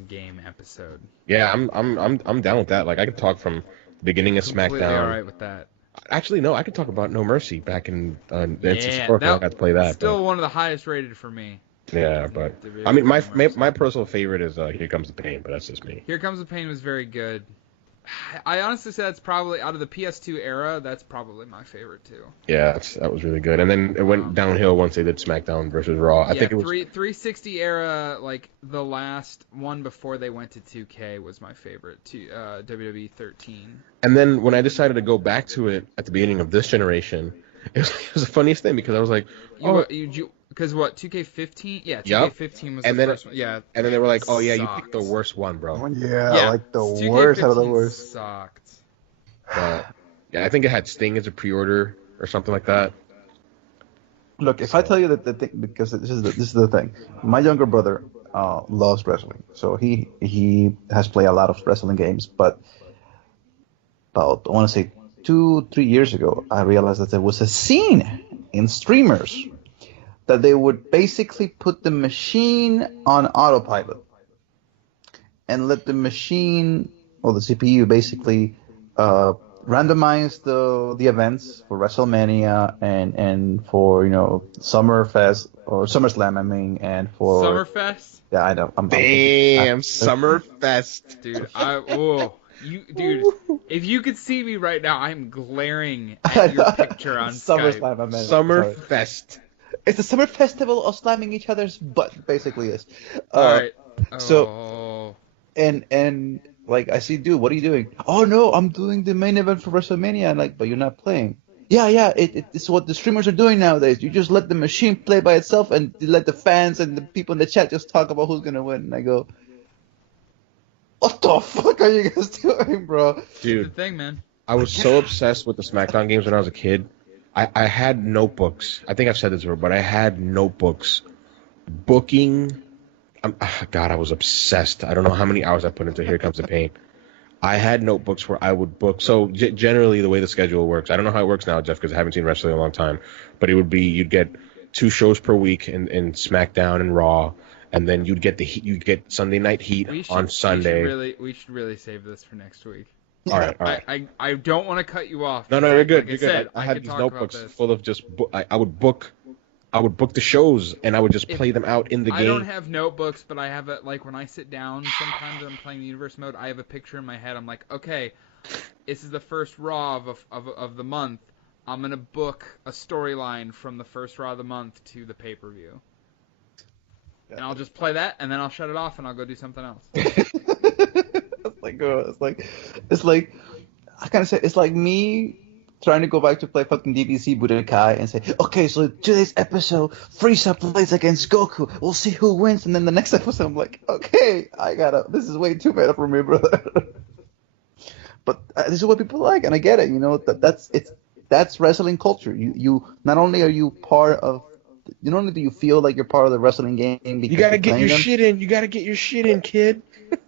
game episode. Yeah, I'm down with that. Like I could talk from the beginning of SmackDown. All right with that. Actually, no, I could talk about No Mercy back in N64. I got to play that. Still one of the highest rated for me. Yeah, but I mean, my personal favorite is Here Comes the Pain, but that's just me. Here Comes the Pain was very good. I honestly say that's probably, out of the PS2 era, that's probably my favorite too. Yeah, that was really good. And then it went downhill once they did SmackDown versus Raw. I think it was 360 era, like the last one before they went to 2K was my favorite, WWE 13. And then when I decided to go back to it at the beginning of this generation, it was the funniest thing because I was like, because what, 2K15? Yeah, 2K15 was the first one. Yeah. And then they were like, oh yeah, you picked the worst one, bro. Yeah, like the worst out of the worst. Sucked. Yeah, I think it had Sting as a pre-order or something like that. Look, if I tell you that the thing, because this is the thing, my younger brother loves wrestling, so he has played a lot of wrestling games. But about, I want to say 2-3 years ago, I realized that there was a scene in streamers that they would basically put the machine on autopilot and let the machine or the CPU basically randomize the events for WrestleMania and for Summerfest or SummerSlam, I mean, and for Summerfest. Yeah, I know. Summerfest, dude. Dude, if you could see me right now, I'm glaring at your picture on Skype. Summerfest. It's a summer festival of slamming each other's butt, basically is. All right. So, and like I see, dude, what are you doing? Oh no, I'm doing the main event for WrestleMania. I'm like, but you're not playing. Yeah, it's what the streamers are doing nowadays. You just let the machine play by itself and let the fans and the people in the chat just talk about who's gonna win. And I go, what the fuck are you guys doing, bro? Dude, the thing, man. I was so obsessed with the SmackDown games when I was a kid. I had notebooks. I think I've said this before, but I had notebooks booking. God, I was obsessed. I don't know how many hours I put into Here Comes the Pain. I had notebooks where I would book. So generally, the way the schedule works, I don't know how it works now, Jeff, because I haven't seen wrestling in a long time. But it would be you'd get 2 shows per week in SmackDown and Raw, and then you'd get Sunday Night Heat on Sunday. We should really save this for next week. All right. I don't want to cut you off. No, you're good. Like You're said, good. I had these notebooks full of just. I would book the shows and I would just play them out in the game. I don't have notebooks, but I have like when I sit down, sometimes I'm playing the universe mode. I have a picture in my head. I'm like, okay, this is the first Raw of the month. I'm gonna book a storyline from the first Raw of the month to the pay-per-view, and I'll just play that, and then I'll shut it off and I'll go do something else. It's like I kind of say it's like me trying to go back to play fucking DDC Budokai and say, okay, so today's episode, Frieza plays against Goku. We'll see who wins. And then the next episode, I'm like, okay, this is way too meta for me, brother. But this is what people like, and I get it. You know, that's wrestling culture. You not only are you part of, not only do you feel like you're part of the wrestling game. You gotta get your shit in. You gotta get your shit in, kid.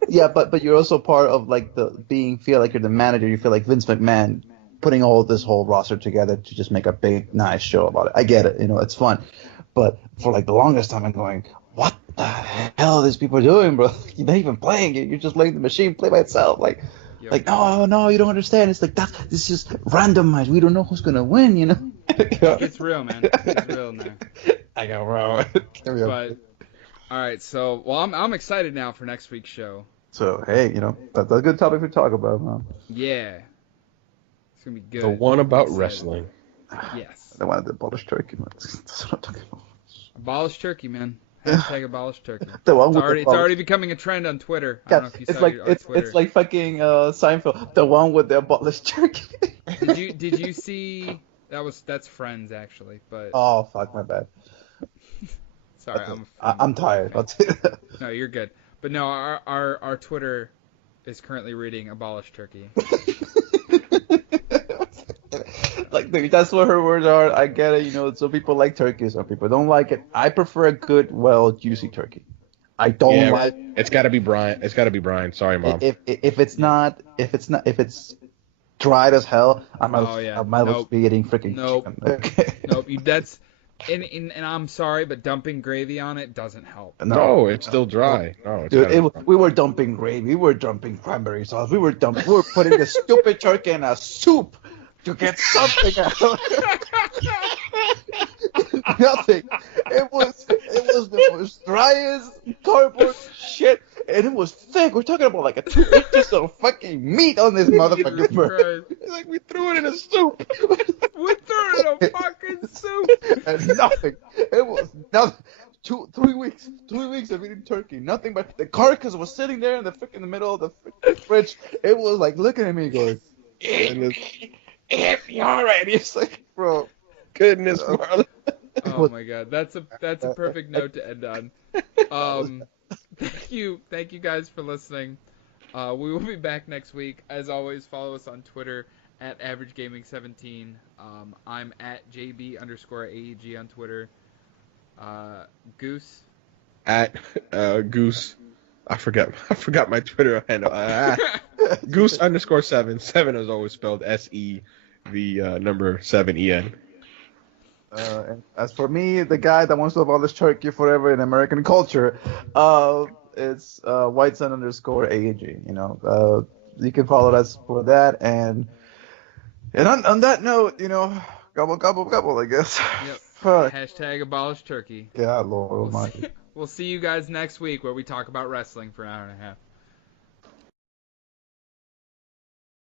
Yeah, but you're also part of like feel like you're the manager. You feel like Vince McMahon putting all this whole roster together to just make a big, nice show about it. I get it, you know, it's fun. But for like the longest time, I'm going, what the hell are these people doing, bro? You're not even playing it. You're just letting the machine play by itself. Like, no, you don't understand. It's like this is randomized. We don't know who's gonna win, you know. It's real, man. It's real now. I got wrong. But all right, so I'm excited now for next week's show. So hey, you know, that's a good topic to talk about, man. Yeah. It's going to be good. The one about wrestling. Yes. I wanted to abolish turkey, man. That's what I'm talking about. Abolish turkey, man. Hashtag abolish turkey. It's already becoming a trend on Twitter. I don't know if you saw it on Twitter. It's like fucking Seinfeld, the one with the abolished turkey. Did you see that's Friends actually, but oh fuck, my bad. Sorry, I'm tired. I'll tell you that. No, you're good. But no, our Twitter is currently reading abolish turkey. Like, that's what her words are. I get it. You know, some people like turkey, some people don't like it. I prefer a good, juicy turkey. I don't like. It's got to be Brian. It's got to be Brian. Sorry, Mom. If it's dried as hell, I might be eating freaking chicken. Okay. Nope. That's. And I'm sorry, but dumping gravy on it doesn't help. No, it's still dry. No, dude, we were dumping gravy. We were dumping cranberry sauce. We were putting the stupid turkey in a soup to get something out. Nothing. It was the most driest cardboard shit, and it was thick. We're talking about like 2 inches of fucking meat on this motherfucker. Like we threw it in a soup. We threw it in a fucking soup. And nothing. It was nothing. 3 weeks. 3 weeks of eating turkey. Nothing but the carcass was sitting there in the middle of the fridge. It was like looking at me going, if you're already, it's like, bro, goodness, Marlon. Oh my God, that's a perfect note to end on. Thank you guys for listening. We will be back next week. As always, follow us on Twitter at AverageGaming17. I'm at JB_AEG on Twitter. Goose. At Goose. I forgot my Twitter handle. Goose_7. 7 is always spelled SE, the number 7EN. And as for me, the guy that wants to abolish turkey forever in American culture, it's Whitesun_AEG. You know, you can follow us for that. And on that note, you know, gobble, I guess. Yep. Hashtag abolish turkey. Yeah, Lord Almighty. We'll see you guys next week where we talk about wrestling for an hour and a half.